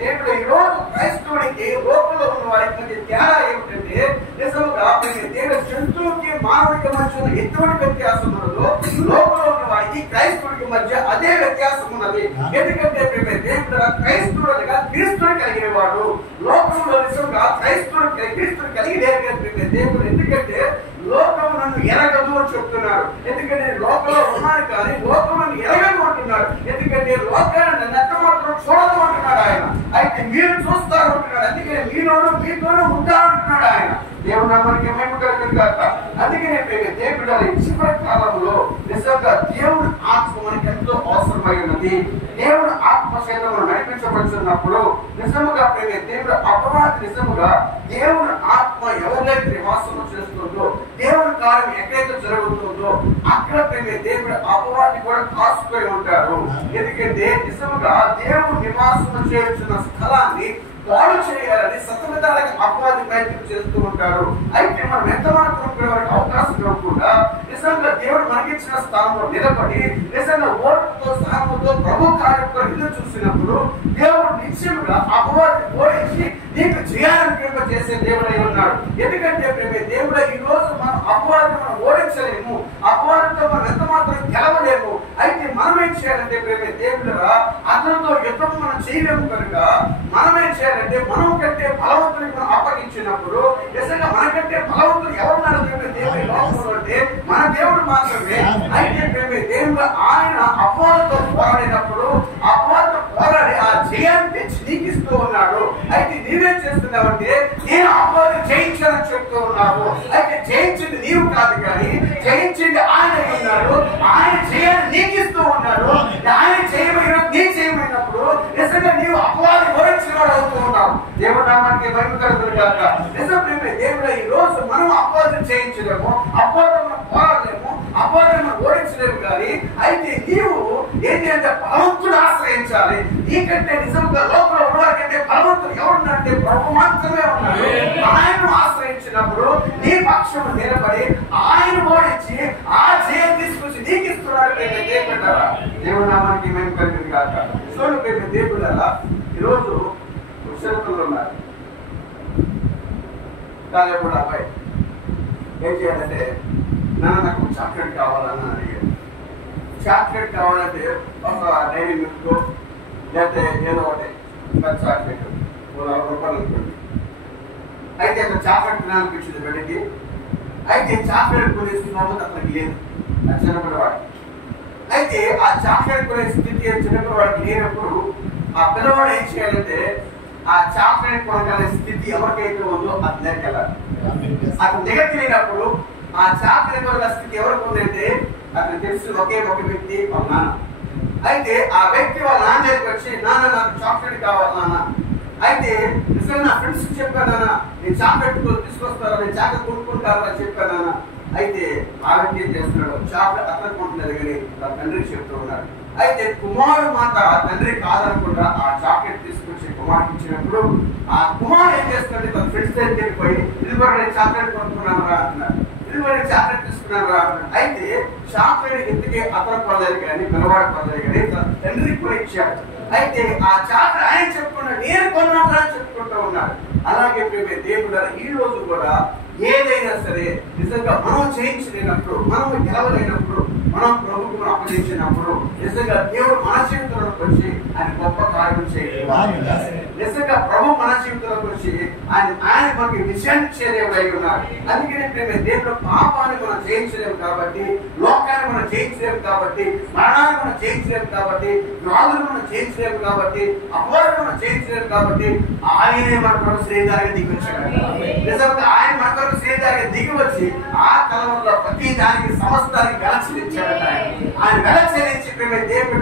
దేవుడు ఈ రోజు క్రైస్తవుడికి లోకంలో ఉన్న వారికి మధ్య తేడా ఏమిటంటే నిజంగా దేవుడు జంతువుకి మానవుడికి మధ్య ఎటువంటి వ్యత్యాసం ఉన్నదో లోకంలో ఉన్న వారికి క్రైస్తవుడికి మధ్య అదే వ్యత్యాసం ఉన్నది. ఎందుకంటే దేవుడు క్రైస్తవుడిగా క్రీస్తుని కలిగిన వాడు, లోకంలో నిజంగా క్రీస్తుని కలిగి దేవుడు. ఎందుకంటే లోకం నన్ను ఎరగదు అని చెప్తున్నాడు. ఎందుకంటే లోకంలో ఉన్నాను కానీ లోకం నన్ను ఎరగదు అంటున్నాడు. ఎందుకంటే లోకాన్ని నన్ను ఎంత మాత్రం చూడదు అంటున్నాడు ఆయన. అయితే మీరు చూస్తారు అంటున్నాడు. అందుకని మీతోనే ఉంటా అంటున్నాడు ఆయన. దేవుడు మనకి మేము కలిగాక. అందుకనే దేవుడు చివరి కాలంలో నిజంగా దేవుడు ఆత్మ మనకి ఎంతో అవసరమై ఉన్నది. దేవుడు ఆత్మ చేతను నడిపించబడుతున్నప్పుడు నిజముగా దేవుడు అపవాది నిజముగా దేవుడు ఆత్మ ఎవరైతే నివాసము చేస్తుందో, దేవుడి కార్యం ఎక్కడైతే జరుగుతుందో అక్కడ దేవుడు అపవాది కూడా కాసుకొని ఉంటారు. ఎందుకంటే నిజముగా దేవుడు నివాసము చేస్తున్న స్థలాన్ని పాడు చేయాలని సతవిధాలుగా అపవాది ప్రయత్నం చేస్తూ ఉంటారు. అయితే మనం ఎంత మాత్రం వారికి అవకాశం ఇవ్వకుండా నిజంగా దేవుడు మనకిచ్చిన స్థానంలో నిలబడి నిజంగా ఓర్పుతో, సహనంతో ప్రభు కార్యక్రమం ఎదురు చూసినప్పుడు దేవుడు నిశ్చయంగా అపవాది ఓడించి నీకు చేయాలని చేసే దేవుడై ఉన్నాడు. ఎందుకంటే దేవుడు ఈ రోజు మనం అపవాదిని మనం ఓడించలేము, అపవాదితో మనం ఎంత మాత్రం గెలవలేము. అయితే మనం ఏం చేయాలంటే దేవుడుగా అతనితో యుద్ధం మనం చేయలేము కనుక మనం ఏం చేయాలంటే మనం కంటే బలవంతుని మనం అప్పగించినప్పుడు నిజంగా మనకంటే బలవంతులు ఎవరున్నారు దేవుడి లోకంలో అంటే మన దేవుడు మాత్రమే. అయితే దేవుడు ఆయన అపవాదితో పోరాడినప్పుడు అపవాదితో పోరాడి ఆ జయాన్ని తెచ్చి నీకు ఇస్తూ ఉన్నాడు. అయితే నీవేం చేస్తున్నావంటే నేను అపవాదిని జయించాలని చెప్తూ ఉన్నావు. అయితే జయించింది నీవు కాదు కానీ జయించింది ఆయన ఉన్నాడు. ఆయన జయాన్ని నీకు ఇస్తూ ఉన్నాడు. ఆయన చేయమైన నీ చేయమైనప్పుడు నిజంగా నీవు అపవాది ఓడించిన వాడు అవుతూ ఉన్నావు. దేవుడు నామానికి మహిమ కలుగును గాక. నిజమే దేవుడు ఈ రోజు మనం అపవాదిని జయించలేము, అపవాదం పోరాడలేము, అపవాదం ఓడించలేము. కానీ అయితే నీవు ఏంటి అంటే బలవంతుడు ఆశ్రయించాలి. నీకంటే నిజంగా లోపల ఉన్నవారికంటే బలవంతుడు ఎవరున్నారంటే ప్రభు మాత్రమే ఉన్నాడు. ఆయన ఆశ్రయించినప్పుడు నీ పక్షము నిలబడి ఆయన ఓడించి ఆ జయం తీసుకొచ్చి నీకు ఇస్తున్నాడు. దేవుడు నామానికి మేము కలిగింది కాక. చూడండి దేవుడు ఈరోజు ఉత్సవంలో ఉన్నారు. కానీ కూడా అబ్బాయి ఏం చేయాలంటే నాకు చాక్లెట్ కావాలని అడిగాడు. చాక్లెట్ కావాలంటే ఒక డైరీ మిల్క్ లేకపోతే ఏదో ఒకటి చాక్లెట్ ₹40 అనుకోండి. అయితే అక్కడ చాక్లెట్ తినాలనిపించింది బిడ్డకి. అయితే చాక్లెట్ కొనేసి నమ్మకం అతనికి లేదు, ఆ చిన్నపిల్లవాడు. అయితే ఆ చాక్లెట్ కొనే స్థితి చిన్నపిల్లవాడికి లేనప్పుడు ఆ పిల్లవాడు ఏం చేయాలంటే ఆ చాక్లెట్ కొనగలే స్థితి ఎవరికైతే ఉందో అది దగ్గర అతను దగ్గరికి ఆ చాక్లెట్ కొనగల స్థితి ఎవరికి ఉందంటే అతను తెలుసు ఒకే ఒక వ్యక్తి వాళ్ళ నాన్న. అయితే ఆ వ్యక్తి వాళ్ళ నాన్న దగ్గరికి వచ్చి, నాన్న నాకు చాక్లెట్ కావాలి నాన్న. అయితే నిజంగా నా ఫ్రెండ్స్ చెప్పాను నాన్న, నేను చాక్లెట్ తీసుకొస్తారా, నేను చాక్లెట్ కొనుక్కుంటారా చెప్పాను నాన్న. అయితే ఆ వ్యక్తి ఏం చేస్తున్నాడు, చాక్లెట్ అతను కొంటున్నది కానీ తన తండ్రికి చెప్తూ ఉన్నాడు. అయితే కుమారుడు మాట తండ్రి కాదనకుండా ఆ చాక్లెట్ తీసుకొచ్చి కుమారుడికి ఇచ్చినప్పుడు ఆ కుమారుడు ఏం చేస్తున్నాడు, తన ఫ్రెండ్స్ దగ్గరికి పోయి ఇదిగో నేను చాక్లెట్ కొనుక్కున్నాను రా అంటున్నాడు, ఇదిగో నేను చాక్లెట్ తీసుకున్నాను రా అంటున్నాడు. అయితే చాక్లెట్ ఎందుకే అతను పడలేదు కానీ పిల్లవాడు పడలేదు కానీ తన తండ్రికి కూడా ఇచ్చాడు. అయితే ఆ చాక్లెట్ ఆయన చెప్పుకున్నాడు, నేను కొన్నాను అని చెప్పుకుంటూ ఉన్నాడు. అలాగే దేవుడు ఈ రోజు కూడా ఏదైనా సరే నిజంగా మనం చేయించలేనప్పుడు, మనం గెలవలేనప్పుడు, మనం ప్రభుత్వం అప్పగించినప్పుడు నిజంగా దేవుడు మన జీవితంలోకి వచ్చి ఆయన గొప్ప కార్యం చేయలేదు. నిజంగా ప్రభు మన జీవితంలోకి వచ్చి ఆయన మనకి విజయాన్ని చేయలేవు ఉన్నారు. అందుకనే దేవుడు పాపాన్ని మనం జయించలేము కాబట్టి, లోకాన్ని మనం జయించలేము కాబట్టి, మరణాన్ని మనం జయించలేము కాబట్టి, వ్యాధులు మనం జయించలేము కాబట్టి, అపవాదాన్ని మనం జయించలేము కాబట్టి ఆయనే మన కొరకు శ్రేయదారిగా దిగి వచ్చాడు. నిజంగా ఆయన మన కొరకు శ్రేయదారిగా దిగి వచ్చి ఆ కలవలో ప్రతి దానికి సమస్తానికి వెలచలించాడు. ఆయన వెలచలించి దేవుడు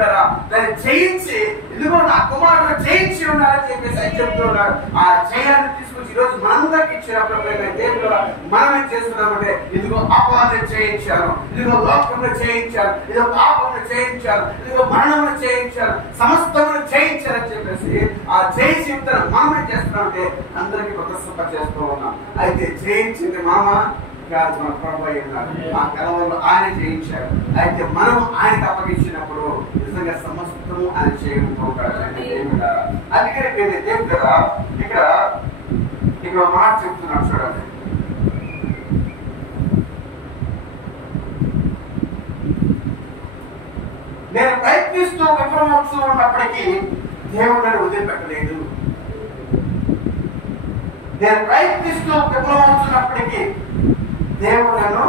దాన్ని జయించి ఇదిగో నా కుమారుడు జయించి ఉన్నారని చెప్పేసి ఆయన చెప్తూ ఉన్నాడు. ఆ జయాన్ని తీసుకొచ్చి ఈ రోజు మనందరికి ఇచ్చినప్పుడు దేవుడు మనం ఏం చేస్తున్నామంటే ఇదిగో అపవాదం చేయించాను, ఇదిగో లోకంలో చేయించాను, ఇదిగో పాపంలో చేయించాను, ఇదిగో మరణంలో చేయించాను, సమస్తమును చేయించారని చెప్పేసి ఆ జయ జీవితాన్ని మనం ఏం చేస్తున్నామంటే అందరికీ ప్రదర్శింప చేస్తూ ఉన్నాం. అయితే జయించింది మామ కాదు, మన ప్రభు అయి ఉన్నాడు. ఆ కలవలో ఆయన జయించాడు. అయితే మనం ఆయనకు అప్పగించినప్పుడు నిజంగా సమస్తము ఆయన చేయకపోతాడు. అందుకని దేవుడు కదా ఇక్కడ మాట చెప్తున్నాడు చూడండి. నేను ప్రయత్నిస్తూ విఫలమవుతూ ఉన్నప్పటికీ దేవుడు నన్ను వదిలిపెట్టలేదు. నేను ప్రయత్నిస్తూ విఫలమవుతున్నప్పటికీ దేవుడు నన్ను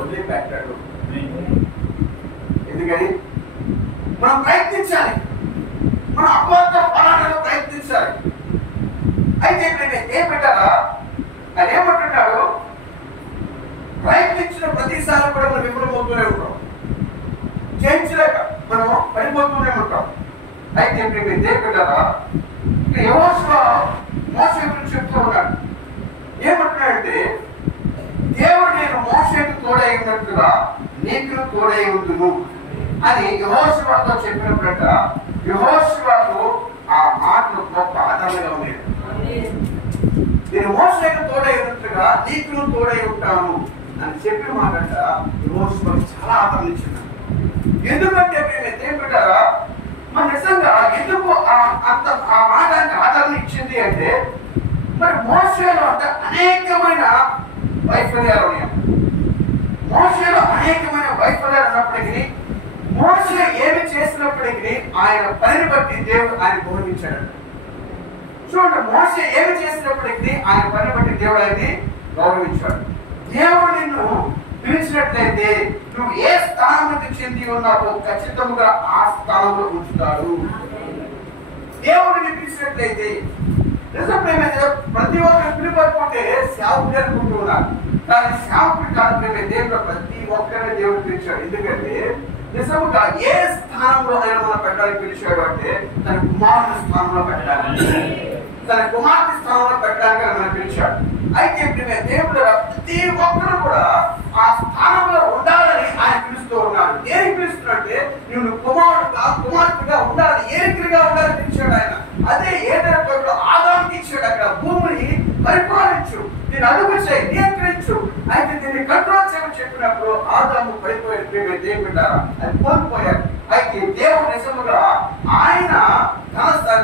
వదిలిపెట్టాడు. ఎందుకని మనం ప్రయత్నించాలి, మన అపవాద పోరాటంలో ప్రయత్నించాలి. అయితే ఏం పెట్టారా ఆయన ఏమంటున్నాడు, ప్రయత్నించిన ప్రతిసారి కూడా మనం విఫలమవుతూనే ఉంటాం, జయించలేక మనం పడిపోతూనే ఉంటాం. అయితే ఏం పెట్టారా యెహోషువ మోషే గురించి చెప్తూ ఉన్నాడు. ఏమంటున్నాడంటే దేవుడు నేను మోషేకు తోడై ఉన్నట్టుగా నీకు తోడై ఉండును అని యెహోషువతో చెప్పినప్పుడట యెహోషువకు ఆ మాటలు గొప్ప ఆదరణగా ఉన్నాయి. నేను మోషేకు తోడై ఉన్నట్టుగా నీకు తోడై ఉంటాను అని చెప్పిన మాటట యెహోషువకు చాలా ఆదరణ ఇచ్చింది. ఎందుకంటే ఏం పెట్టారా మన నిజంగా ఎందుకు అంత ఆ మాటానికి ఆదరణ ఇచ్చింది అంటే మరి మోషేలో అంటే అనేకమైన వైఫల్యాలు ఉన్నాయి. మోషేలో అనేకమైన వైఫల్యాలు ఉన్నప్పటికీ మోషే ఏమి చేసినప్పటికీ ఆయన పనిని బట్టి దేవుడు ఆయన గౌరవించాడు. చూడండి, మోషే ఏమి చేసినప్పటికీ ఆయన పనిని బట్టి దేవుడు ఆయన్ని గౌరవించాడు. దేవుడు నిన్ను పిలిచినట్లయితే నువ్వు ఏ స్థానానికి చెంది ఉన్నావో ఖచ్చితంగా ఆ స్థానంలో ఉంచుతాడు. దేవుడిని పిలిచినట్లయితే నిజమేమైతే ప్రతి ఒక్కరు పిలుపడుకుంటే సేవకుడు అనుకుంటూ ఉన్నారు, కానీ సేవకుడు కాదు దేవుడు ప్రతి ఒక్కరిని దేవుడు పిలిచాడు. ఎందుకంటే నిజముగా ఏ స్థానంలో ఆయన మనం పెట్టడానికి పిలిచాడు అంటే తన కుమారుని స్థానంలో పెట్టాలి, తన కుమార్తె స్థానంలో పెట్టడానికి మనం పిలిచాడు. అయితే దేవుడు ప్రతి ఒక్కరు కూడా ఆ స్థానంలో ఉండాలని ఆయన పిలుస్తూ ఉన్నాడు. ఏం పిలుస్తున్నట్టే నువ్వు కుమార్తెగా ఉండాలి, ఏరికలుగా ఉండాలని పిలిచాడు ఆయన. అదే ఏదైనా ఆదాముకి ఇచ్చాడు, అక్కడ భూమిని పరిపాలించు, దీన్ని అడుగు చేయి, నియంత్రించు, అయితే దీన్ని కంట్రోల్ చేయమని చెప్పినప్పుడు ఆదాము పడిపోయాడు. దేవుడు అది కోల్పోయాడు. అయితే దేవుడు నిజముగా ఆయన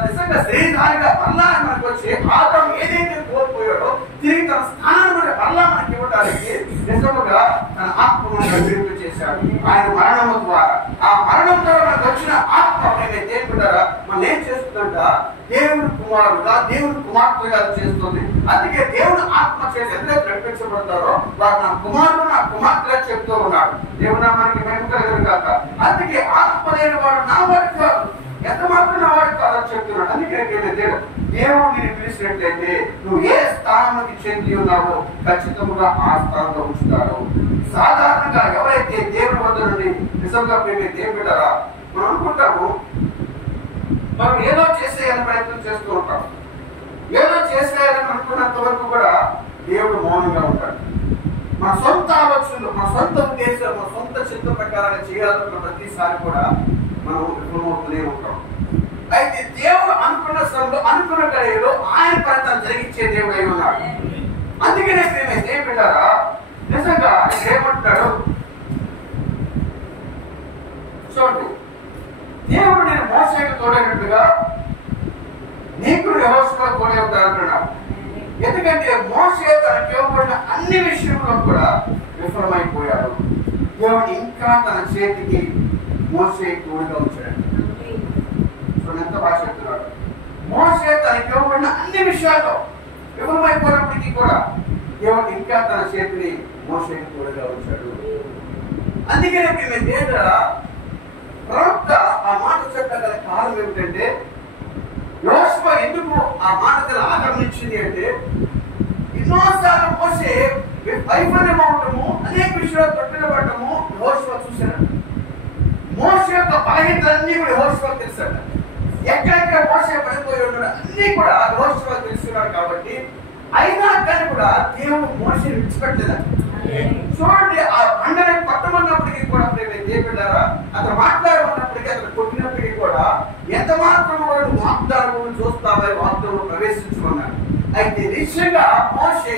నిజంగా శరీరాలుగా మళ్ళా మనకు వచ్చి ఆదాము ఏదైతే కోల్పోయాడో తిరిగి తన స్థానాన్ని మళ్ళా మనకి ఇవ్వడానికి నిజముగా తన ఆత్మను అభివృద్ధి చేశాడు. ఆయన మరణము ద్వారా, ఆ మరణం ద్వారా మనకు వచ్చిన ఆత్మ దేవుడు మనం ఏం చేస్తుందంట, దేవుడు కుమారుడుగా దేవుడు కుమార్తెగా చేస్తుంది. అందుకే దేవుడు ఆత్మ చేసి ఎవరైతే నడిపించబడతారో వారు నా కుమారుడు నా కుమార్తెగా చెప్తూ ఉన్నాడు. దేవుడు మనకి మేము కలగదు కాక. అందుకే ఆత్మ లేని వాడు నా వాడి కాదు, ఎంత మాత్రం నా వాడి కాదని చెప్తున్నాడు. అందుకే దేవుడు నేను పిలిచినట్లయితే నువ్వు ఏ స్థానానికి చెంది ఉన్నావో ఖచ్చితంగా ఆ స్థానంలో ఉంచుతాడు. సాధారణంగా ఎవరైతే దేవుని వద్ద నుండి నిజంగా ప్రేమే దేవుడారా మనం అనుకుంటాము, మనం ఏదో చేసేయాలని ప్రయత్నం చేస్తూ ఉంటాం. ఏదో చేసేయాలని అనుకున్నంత వరకు కూడా దేవుడు మౌనంగా ఉంటాడు. మన సొంత ఆలోచనలు, మన సొంత ఉద్దేశాలు, మన సొంత చిత్త ప్రకారంగా చేయాలనుకున్న ప్రతిసారి కూడా మనం విఫలమవుతూనే ఉంటాం. అయితే దేవుడు అనుకున్న సమయంలో అనుకున్న కార్యంలో ఆయన పని జరిగించే దేవుడు అయి ఉన్నాడు. అందుకనే ప్రేమైతే బిడ్డారా నిజంగా ఏమంటున్నాడు చూడండి, దేవుడు నేను మోసేకు తోడైనట్టుగా నీకు యెహోషువ తోడై ఉంటాడు అంటున్నాడు. ఎందుకంటే మోసే తనకి ఇవ్వబడిన అన్ని విషయంలో కూడా విఫలమైపోయాడు. దేవుడు ఇంకా తన చేతికి మోసే తోడుగా ఉంచాడు. ఎంత బాగా చెప్తున్నాడు. మోసే తనకి ఇవ్వబడిన అన్ని విషయాల్లో విఫలమైపోయినప్పటికీ కూడా దేవుడు ఇంకా తన చేతిని మోసేకి తోడుగా ఉంచాడు. అందుకనే మేము దేవుడా ప్రవక్త ఆ మాట చెప్పగల కారణం ఏమిటంటే, యెహోషువ ఎందుకు ఆ మాట గల ఆదరణించింది అంటే, ఎన్నోసార్లు మోసే వైఫల్యం అవటము, అనేక విషయాలు తొట్టినబడటము యెహోషువ చూశాడు. మోసే యొక్క బలహీనతలన్నీ కూడా యెహోషువ తెలుసాడు. ఎక్కడెక్కడ మోసే పడిపోయి ఉన్నాడు అన్ని కూడా యెహోషువ తెలుసుకున్నాడు. కాబట్టి అయినా కానీ కూడా దేవుడు మోసేని విడిచిపెట్టలేదు. చూడండి, ఆ బండని పట్టమన్నప్పటికీ కూడా దేవుడారా అతను మాట్లాడమన్నప్పటికీ అతను కొట్టినప్పటికీ కూడా ఎంత మాత్రం కూడా వాగ్దానం చూస్తావా, వాగ్దానం ప్రవేశించమన్నాడు. అయితే నిజంగా మోసే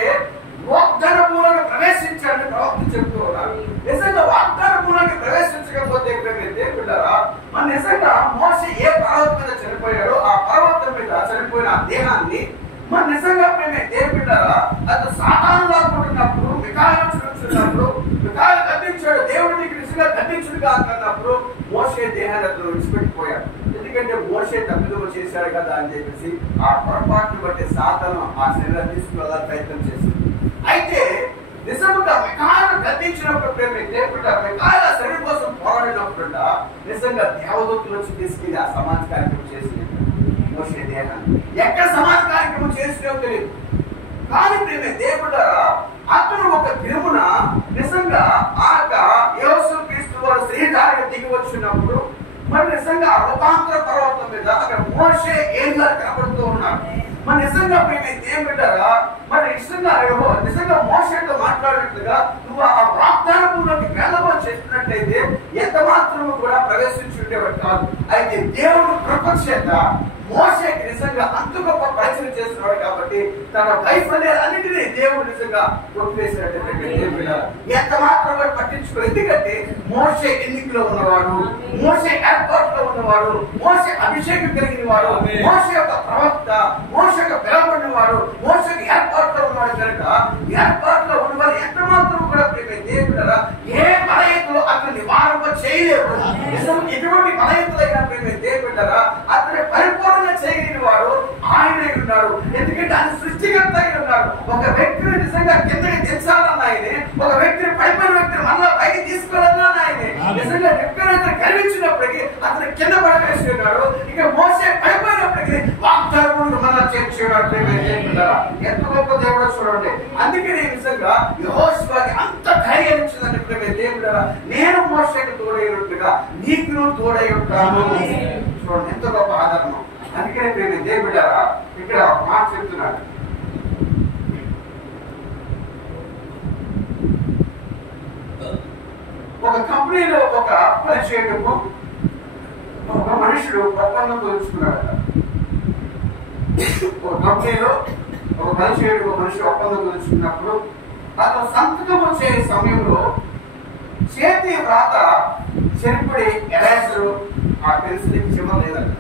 వాగ్దాన మూలంగా ప్రవేశించాడని ప్రవక్త చెప్తూ ఉన్నారు. నిజంగా వాగ్దాన మూలంగా ప్రవేశించకపోతే దేవుడారా మన నిజంగా మోసే ఏ పర్వతం మీద చనిపోయాడో ఆ పర్వతం మీద చనిపోయిన ఆ దేహాన్ని మన నిజంగా దేవుడారా అతను సాతాను లాక్కున్నప్పుడు మిఖాయిలు చూస్తున్నప్పుడు మిఖాయిలు ఖండించాడు, దేవుడు నీకు నిజంగా ఖండించుడు కాకన్నప్పుడు మోసే దేహాన్ని అతను విడిచిపెట్టిపోయాడు. ఎందుకంటే మోసే తప్పిదము చేశాడు కదా అని చెప్పేసి ఆ పొరపాటును బట్టి సాతాను ఆ శరీరాన్ని తీసుకువెళ్ళాలని ప్రయత్నం చేసింది. అయితే నిజంగా మిఖాయిలు ఖండించినప్పుడు దేవుడా మిఖాయిల శరీరం కోసం పోరాడినప్పుడు నిజంగా దేవదూతలు వచ్చి తీసుకెళ్ళి ఆ సమాజ కార్యక్రమం చేసింది. మోసే దేహాన్ని ఎక్కడ సమాజ కార్యక్రమం చేసినో తెలియదు. కానీ దేవుడా అతను ఒక దినమున నిజంగా ఆ యేసు క్రీస్తు వారు శ్రీధారగా దిగి వచ్చినప్పుడు మరి నిజంగా రూపాంతర పర్వతం మీద అక్కడ మోసే ఏలియా కనబడుతూ ఉన్నాడు. మరి నిజంగా దేవుడారా మరి నిజంగా మోసేతో మాట్లాడినట్లుగా నువ్వు ఆ వాగ్దానంలోకి వెళ్ళబోని చెప్పినట్లయితే ఎంత మాత్రము కూడా ప్రవేశించుండేవాడు కాదు. అయితే దేవుడు ప్రపంచేత మోసేకి నిజంగా అంత గొప్ప పరిచయం చేస్తున్నాడు. కాబట్టి తన వైఫల్యాలన్నింటినీ దేవుడు నిజంగా కొట్టివేసినట్టు ఎంత మాత్రం కూడా పట్టించుకో. ఎందుకంటే మోసే ఎన్నికలో ఉన్నవాడు, మోసే ఏర్పాటులో ఉన్నవాడు, మోసే అభిషేకం కలిగిన వాడు, మోసే యొక్క ప్రవక్త, మోసే యొక్క పిలవబడిన వాడు, మోసకి ఏర్పాటులో ఉన్నవాడు కనుక ఏర్పాటులో ఉన్నవారు ఎంత మాత్రం కూడా దేవుడారా ఏ బలహీనతలు అతను నివారణ చేయలేరు. ఎటువంటి బలహీనతలైనా దేవుడారా అతని పరిపూర్ణంగా చేయగలిగిన వాడు ఆయనే ఉన్నాడు. ఎందుకంటే ఆయన సృష్టికర్త అయి ఉన్నాడు. ఒక వ్యక్తిని నిజంగా కిందకి తెచ్చాలన్న ఆయనే, ఒక వ్యక్తిని పైపైన వ్యక్తిని మళ్ళా పైకి తీసుకెళ్ళాలన్న ఆయనే. నిజంగా వ్యక్తిని కనిపించినప్పటికీ అతను కింద పడవేసి ఉన్నాడు. ఇక మోసే పైపోయినప్పటికీ వాగ్దానమును మళ్ళా చేర్చేవాడు. ఎంత గొప్ప దేవుడో చూడండి. అందుకనే నిజంగా యెహోషువకి అంత ధైర్యం ఇచ్చిందంటే దేవుడారా నేను మోసేకు తోడైనట్టుగా నీకు తోడై ఉంటాను. చూడండి ఎంత గొప్ప ఆదరణ. అందుకనే దేవుడారా ఇక్కడ మాట చెప్తున్నాడు. ఒక కంపెనీలో ఒక పరిచయకు ఒక మనుషుడు ఒప్పందం కుదుర్చుకున్నాడట. ఒక కంపెనీలో ఒక పరిచయుడు ఒక మనిషి ఒప్పందం కుదుర్చుకున్నప్పుడు అతను సంతకం వచ్చే సమయంలో చేతి వ్రాత చెరిపడి ఎరేజరు ఆ పెన్సిల్కి చివర లేదంట.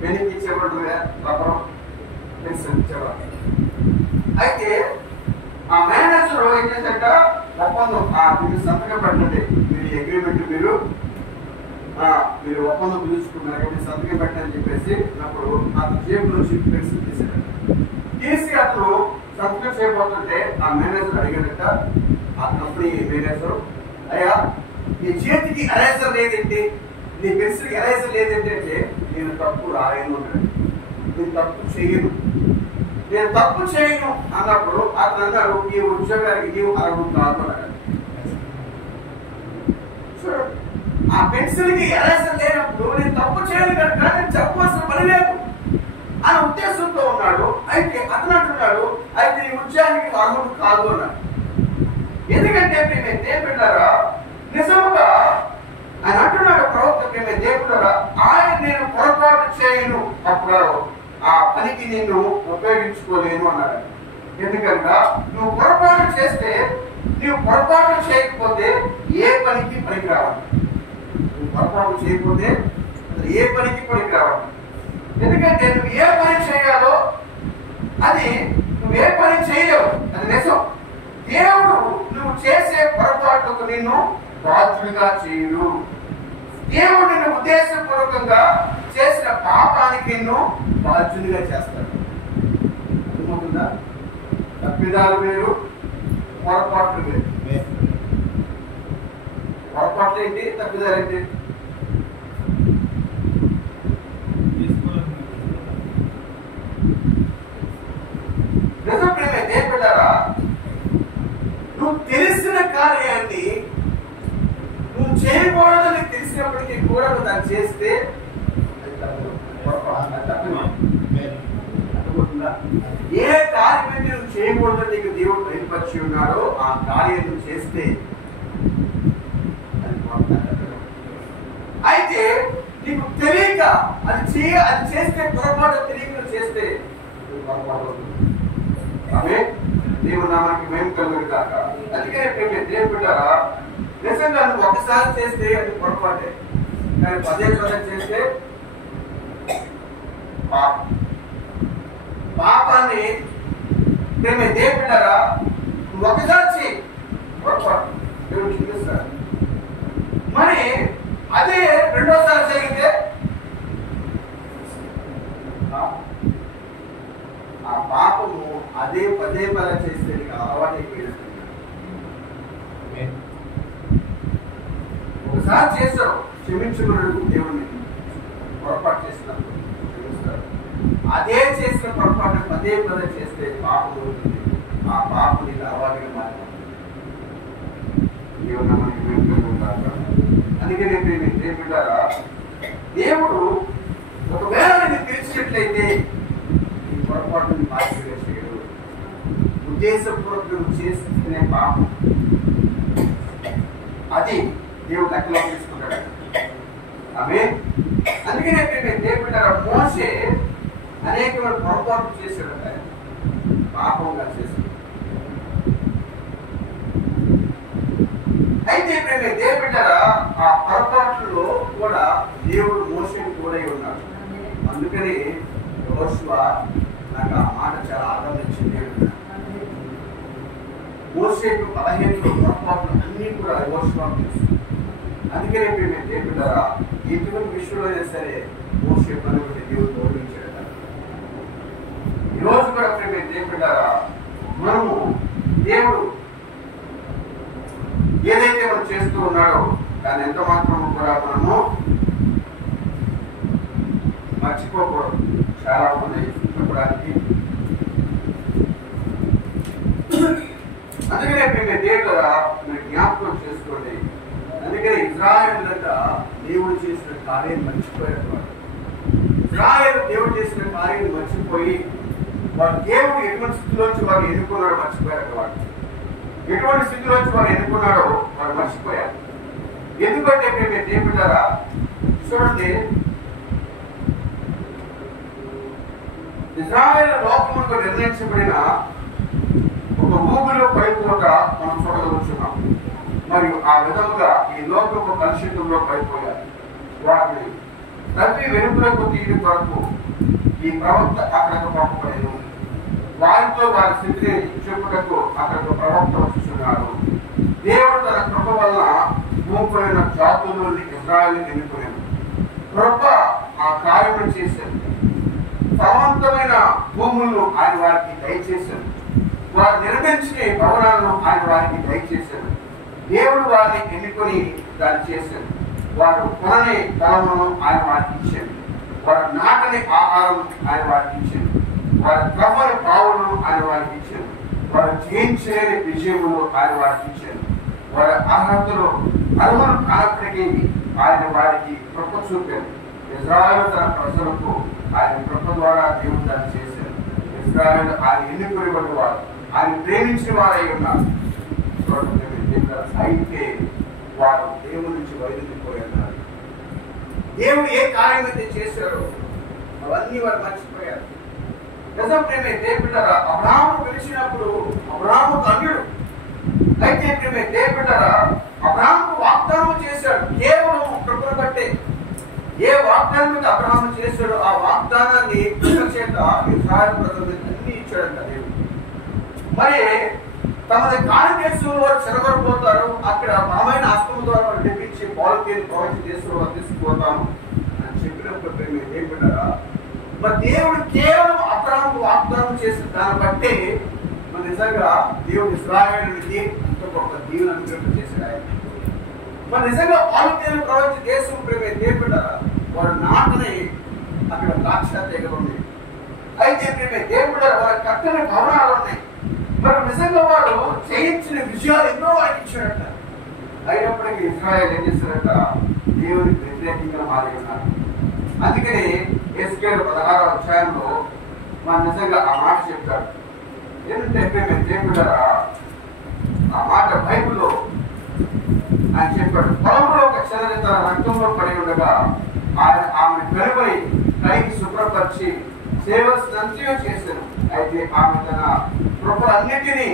పెన్నుకి చివరి రబ్బరం పెన్సిల్ చివర. అయితే ఆ మేనేజర్ ఏం చేశాక ఒప్పందం మీరు సంతకం పెట్టండి, మీరు అగ్రిమెంట్ మీరు ఒప్పందం పిలుచుకున్నారు కాబట్టి సంతకం పెట్టని చెప్పేసి అప్పుడు అతను జేబు నుంచి పెన్సిల్ తీసాడు. తీసి అతను సంతకం చేయబోతుంటే ఆ మేనేజర్ అడిగాడట. అతనప్పుడు ఈ మేనేజర్ అయ్యా నీ చేతికి ఎరేజర్ లేదంటే, నీ పెన్సిల్కి ఎరేజర్ లేదంటే నేను తప్పు రాయను అన్నాడు. నేను తప్పు చేయను, నేను తప్పు చేయను అన్నప్పుడు అతను అన్నాడు, ఈ ఉద్యోగానికి నీవు అర్హుడు కాదు అన్నాడు. ఆ పెన్సిల్కి ఎరేసర్ లేనప్పుడు నేను తప్పు చేయను కనుక నేను చెప్పవలసిన పని లేదు అనే ఉద్దేశంతో ఉన్నాడు. అయితే అతను అంటున్నాడు, అయితే ఈ ఉద్యోగానికి అర్హుడు కాదు అన్నాడు. ఎందుకంటే మేము దేవుడారా నిజముగా ఆయన అంటున్నాడు, ప్రవక్త మేము దేవుడారా ఆయన నేను పొరపాటు చేయను అప్పుడు ఆ పనికి నిన్ను ఉపయోగించుకోలేను అన్నాడు. ఎందుకంటే నువ్వు పొరపాటు చేస్తే, నువ్వు పొరపాటు చేయకపోతే ఏ పనికి పనికి రావాలి. నువ్వు పొరపాటు చేయకపోతే ఏ పనికి పనికి రావాలి. ఎందుకంటే నువ్వు ఏ పని చేయాలో అది నువ్వు ఏ పని చేయలేవు, అది నిజం. దేవుడు నువ్వు చేసే పొరపాటుకు నిన్ను బాధ్యుడిగా చేయడు. దేవుడు నిన్ను ఉద్దేశపూర్వకంగా చేసిన పాపానికి నిన్ను బాధ్యునిగా చేస్తాడు. అర్థమవుతుందా? తప్పిదాలు వేరు, పొరపాట్లు వేరు. పొరపాట్లు ఏంటి, తప్పిదాలు ఏంటి? నిజం ప్రేమే దేవుడారా, నువ్వు తెలిసిన కార్యాన్ని నువ్వు చేయకూడదని తెలిసినప్పటికీ కూడా నువ్వు దాన్ని చేస్తే ఏ కార్యం నువ్వు చేయకూడదని నీకు దేవుడు బయలుపరిచి ఉన్నాడో ఆ కార్యం నువ్వు చేస్తే అయితే నీకు తెలియక అది చేస్తే పొరపాటు తెలియక చేస్తే ఆమె దేవుడు నామానికి మేము కలుగుతాక. అందుకనే దేవుడారా నిజంగా నువ్వు ఒకసారి చేస్తే అది పొరపాటే, కానీ పదే చేస్తే పాపాన్ని దేవుడారా నువ్వు ఒకసారి చేయి పొరపాటు దేవుడు చూపిస్తాడు. మరి అదే రెండోసారి జరిగితే ఆ పాపము అదే పదే చేస్తే అలవాటు అయిపోయింది. ఒకసారి చేస్తావు, క్షమించమన్నాడు దేవుడిని. పొరపాటు చేసినప్పుడు క్షమిస్తాడు. అదే చేసిన పొరపాటు పదే చేస్తే పాపం అవుతుంది. ఆ పాపం నీకు అలవాటుగా మారిపోతుంది. అందుకనే దేవుడారా దేవుడు ఒకవేళ నేను పిలిచినట్లయితే ఈ పొరపాటుని మార్చివేసేయడు. ఉద్దేశపూర్వకం చేసుకునే పాపం అది దేవుడు లెక్కలో తీసుకుంటాడు. ఆమె అందుకనే దేవుడారా మోసే అనేకమైన పొరపాటు చేశాడు, పాపంగా చేశాడు. అయితే దేవుడారా ఆ పొరపాట్లలో కూడా దేవుడు మోసేకు కూడా ఉన్నాడు. అందుకని యెహోషువ నాకు ఆ మాట చాలా ఆనందించింది. మోసేకు 15 పొరపాట్లు అన్ని కూడా యెహోషువ తెలుసు. అందుకనే దేవుడారా ఎటువంటి విషయంలో సరే మోసే పనులు దేవుడు గౌరవించాడు. ఈరోజు కూడా దేవుడారా మనము దేవుడు ఏదైతే మనం చేస్తూ ఉన్నాడో దాన్ని ఎంత మాత్రం కూడా మనము మర్చిపోకూడదు. చాలా మంది చెప్పడానికి అందుకనే దేవుడా మీరు జ్ఞాపకం చేసుకోండి. అందుకనే ఇజ్రాయేలులంతా దేవుడు చేసిన కార్యం మర్చిపోయేవాడు. ఇజ్రాయేలు దేవుడు చేసిన కార్యం మర్చిపోయి వాడు దేవుడు ఎటువంటి స్థితిలోంచి వాడు ఎన్నుకున్నాడో మర్చిపోయారు. వాడు ఎటువంటి స్థితిలోంచి వాడు ఎన్నుకున్నాడో వాడు మర్చిపోయారు. ఎందుకంటే దేవుడారా చూడండి, ఇజ్రాయేలు లోకములకు నిర్ణయించబడిన ఒక ఊపిలో పడిపోక మనం చూడగలుగుతున్నాం. మరియు ఆ విధముగా ఈ లోకపు కలుషితంలో పడిపోయారు. వారిని తప్పి వెనుకలకు తీయడం వరకు ఈ ప్రవక్త అక్కడకు పంపబడేది. వారితో వారి స్థితిని చెప్పుటకు అక్కడకు ప్రవక్త వస్తున్నాడు. దేవుడు తన కృప వలన భూమిపైన జాతుల నుండి ఇజ్రాయేలు ఎన్నుకునేది. కృప ఆ కార్యము చేశారు. ఫలవంతమైన భూములను ఆయన వారికి దయచేశారు. వారు నిర్మించే భవనాలను ఆయన వారికి దయచేశారు. దేవుడు వారిని ఎన్నుకొని దాన్ని చేశారు. వారు కొనని పొలములను ఆయన వారికి ఇచ్చారు. వారి నాటని ఆహారం ఆయన వారికి ఇచ్చాను, వారి త్రవ్వని పావులను ఆయన వారికి ఇచ్చాను, వారు జయించలేని విజయములు ఆయన వారికి ఇచ్చాను, వారి అర్హతలు కానప్పటికీ ఆయన వారికి కృప చూపారు. ఇజ్రాయేలు తన ప్రజలకు ఆయన కృప ద్వారా దేవుడు దాన్ని చేశారు. ఇజ్రాయేలు ఆయన ఎన్నుకుని వారు, ఆయన ప్రేమించిన వారై ఉన్నారు. అయితే వారు దేవుడి నుంచి వైదొలిగిపోయారు. దేవుడు ఏ కార్యం అయితే చేశారో అవన్నీ వారు మర్చిపోయారు. నిజం ప్రేమే దేవుడారా, అబ్రాహాము పిలిచినప్పుడు అబ్రాహాము ధన్యుడు. అయితే ప్రేమే దేవుడారా, అబ్రాహాము వాగ్దానం చేశాడు కేవలం కృపను బట్టే. ఏ వాగ్దానం మీద అబ్రాహాము చేశాడో ఆ వాగ్దానాన్ని చేత ఇశ్రాయేలు ప్రజలకు అన్ని ఇచ్చాడంట దేవుడు. మరి తమది కాని దేశంలో వారు చెరగొడిపోతారు, అక్కడ బలమైన అస్త్రం ద్వారా వారు తెప్పించి పాలతీని ప్రవచన దేశంలో తీసుకుపోతాను అని చెప్పినప్పుడు ప్రేమ దేవుడారా, మరి దేవుడు కేవలం అబ్రాహాము వాగ్దానం చేసిన దాన్ని బట్టే మరి నిజంగా దేవుడు ఇశ్రాయేలుకి అంత గొప్ప దీవెన అనుగ్రహం చేశాడు ఆయన. మరి నిజంగా పాలతీని ప్రవచన దేశం ప్రేమ దేవుడారా, వారు నాటని అక్కడ ద్రాక్ష తీగలు ఉన్నాయి. అయితే ప్రేమ దేవుడారా, వారి కట్టని భవనాలు ఉన్నాయి. మరి నిజంగా వారు జయించిన విజయాలు ఎన్నో వారికి ఇచ్చాడట. అయినప్పటికీ ఇశ్రాయేలు ఏం చేశారట, దేవునికి వ్యతిరేకంగా మారి ఉన్నారు. అందుకని ఎస్కేల్ 16వ అధ్యాయంలో మన నిజంగా ఆ మాట చెప్తాడు. ఏంటంటే దేవుడారా, ఆ మాట బైబిల్లో ఆయన చెప్పాడు, పొలంలో ఒక చెరని తన రక్తంలో పడి ఉండగా ఆయన ఆమె కనుగొని కైకి శుభ్రపరిచి సేవ సంచయం చేశాను. అయితే ఆమె తన కృపలన్నిటినీ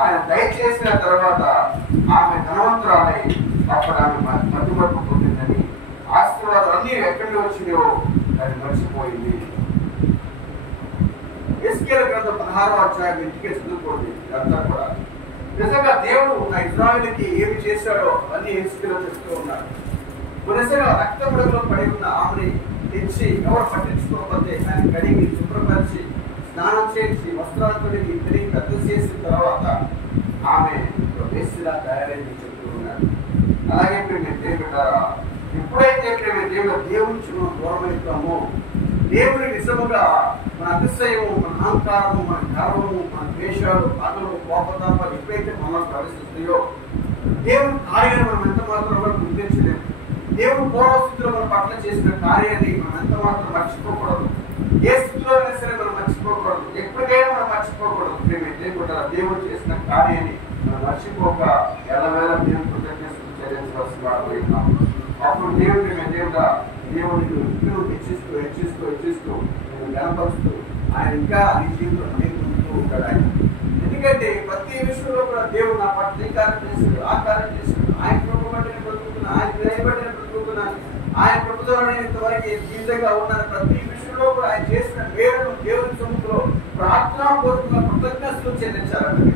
ఆయన దయచేసిన తర్వాత ఆమె ధనవంతురాలై అప్పుడు ఆమె మధ్యమర్పు పొందిందని, ఆశీర్వాదాలు అన్ని ఎక్కడి వచ్చినాయో దాన్ని మర్చిపోయింది. ఎస్కేల్ గ్రంథం 16వ అధ్యాయం ఇంటికి చదువుకోండి. అంతా కూడా నిజంగా దేవుడు ఆ ఇశ్రాయేలుకి ఏమి చేశాడో అన్ని ఎస్కేల్ చెప్తూ ఉన్నాడు. నిజంగా రక్తముడలో పడి ఉన్న ఆమెని తెచ్చి ఎవరు పట్టించుకోకపోతే ఆయన కడిగి శుభ్రపరిచి స్నానం చేసి వస్త్రాలు తొడిగి తిరిగి రద్దు చేసిన తర్వాత ఆమె వేసిలా తయారైంది చెప్తూ ఉన్నాడు. అలాగే మేము దేవుడారా, ఎప్పుడైతే మేము దేవుడి నుంచి మనం దూరమవుతామో, దేవుని నిజముగా మన అతిశయము, మన అహంకారము, మన గర్వము, మన ద్వేషాలు, పనులు, కోపతాపాలు ఎప్పుడైతే మనలో ప్రవేశిస్తాయో దేవుని కార్యాన్ని మనం ఎంత మాత్రం కూడా గుర్తించలేము. దేవుడు పూర్వస్థితిలో మన పట్ల చేసిన కార్యాన్ని మనం ఎంత మాత్రం మర్చిపోకూడదు. ఏ స్థితిలో అయినా సరే మనం మర్చిపోకూడదు. ఎప్పటికైనా మనం మర్చిపోకూడదు. దేవుడారా, దేవుడు చేసిన కార్యాన్ని మనం మర్చిపోక ఎల్లవేళ దేవుని కృతజ్ఞతలు చెల్లించవలసిన వారు ఉన్నాం. అప్పుడు దేవుడిని దేవుడికి హెచ్చిస్తూ హెచ్చిస్తూ హెచ్చిస్తూ నేను గణపరుస్తూ ఆయన ఇంకా నీ జీవితంలో నేర్చుకుంటూ ఉంటాడు ఆయన. ఎందుకంటే ప్రతి విషయంలో కూడా దేవుడు నా పట్ల ఈ కార్యం చేశాడు, ఆ కార్యం చేశాడు. ఆయన కృప బట్టి నేను బ్రతుకుతున్నాను, ఆయన దయబట్టి నేను బ్రతుకుతున్నాను, ఆయన కృప ద్వారా నేను ఇంతవరకు జీవితంగా ఉన్నాను. ప్రతి విషయంలో కూడా ఆయన చేసిన పేరును దేవుని సముఖంలో ప్రార్థనాపూర్వకంగా కృతజ్ఞతలు చెల్లించాలంటే.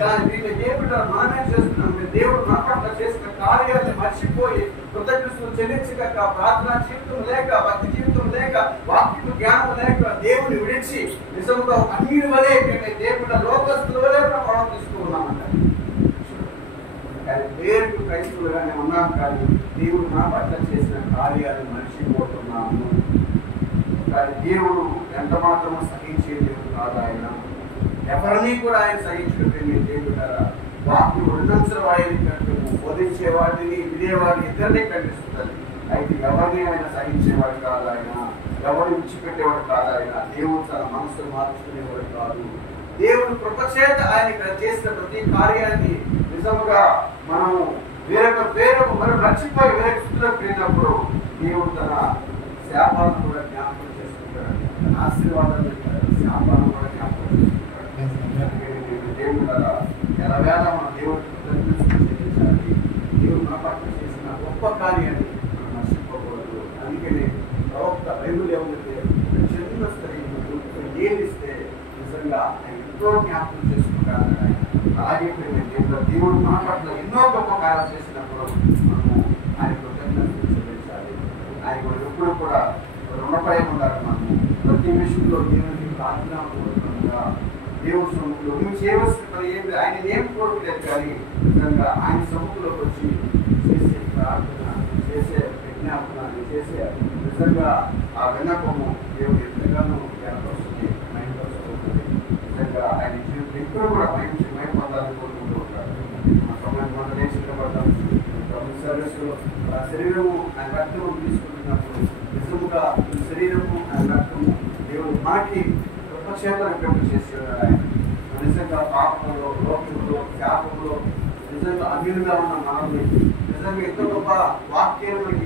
కానీ దీన్ని దేవుడు మనమే చేస్తున్నాం. దేవుడు మన పట్ల చేసిన కార్యాలను మర్చిపోయి కృతజ్ఞతలు చెల్లించక, ప్రార్థనా జీవితం లేక, భక్తి జీవితం లేక, వాక్య జ్ఞానం లేక దేవుని విడిచి నిజంగా అన్ని వలే దేవుడు లోకస్తుల వలే మనం తీసుకు ఉన్నామంట. కానీ పేరుకు క్రైస్తవులుగానే ఉన్నాం, కానీ దేవుడు నా పట్ల చేసిన కార్యాలను మర్చిపోతున్నాము. కానీ దేవుడు ఎంత మాత్రమో సహించే దేవుడు కాదు ఆయన. ఎవరిని కూడా ఆయన సహించుకుంటే దేవుడారా, వాక్యం రెండంచెల వాడిని కంటూ బోధించే వాడిని వినేవాడిని ఇద్దరిని ఖండిస్తుంది. అయితే ఎవరిని ఆయన సహించేవాడు కాదు ఆయన, ఎవరిని విడిచిపెట్టేవాడు కాదు ఆయన. దేవుడు తన మనసును మార్చుకునేవాడు కాదు. దేవుడు కృపచేత ఆయన చేసిన ప్రతి కార్యాన్ని నిజముగా మనము వేరొక మనం మర్చిపోయి వేరే స్థితిలోకి వెళ్ళినప్పుడు దేవుడు తన శాపాలను కూడా జ్ఞాపకం చేసుకుంటాడు, తన ఆశీర్వాదాలు శాపాలను కూడా జ్ఞాపకం చేసుకుంటాడు. దేవుడు కదా ఎలావేళ మన దేవుడికి చెల్లించాలి. దేవుడు మన పట్ల చేసిన గొప్ప కార్యాన్ని మనం మర్చిపోకూడదు. అందుకని ప్రవక్త బైబిల్ ఏమంటే చిన్న స్త్రీలు ఏమిస్తే నిజంగా ఎంతో జ్ఞాపకం చేసుకుంటారు. అలాగే దేవుడు మన పట్ల ఎన్నో గొప్ప కార్యాలు చేసినప్పుడు మనము ఆయన కృతజ్ఞతలు చెల్లించాలి. ఆయన ఎప్పుడు కూడా రుణపై ఉండాలి. మనము ప్రతి విషయంలో దేవునికి ప్రార్థనాపూర్వకంగా దేవుడి సముఖంలో నువ్వు చేయవలసిన పని ఏమి ఆయన ఏం కోరుకోలేదు, కానీ నిజంగా ఆయన సముఖంలోకి వచ్చి చేసే ప్రార్థన చేసే విజ్ఞాపనాన్ని చేశారు. నిజంగా ఆ విన్నపము దేవుడు ఎంతగానో జ్ఞాపకొస్తుంది, మైంపరుస్తుంది. నిజంగా ఆయన జీవితం ఎప్పుడు కూడా మైం పొందాలని కోరుకుంటూ ఉంటారు. మా సమయం మన దేశంలో పడ్డాం సర్వీసులో శరీరము ఆయన రక్తము తీసుకుంటున్నప్పుడు నిజముగా శరీరము ఆయన రక్తము దేవుడు మనకి కృపచేతను పెంపు చేసి ఆయన నిజంగా పాపంలో, లోకంలో, శాపంలో నిజంగా అమీలుగా ఉన్న మనల్ని నిజంగా ఎంతో గొప్ప వాక్యాలను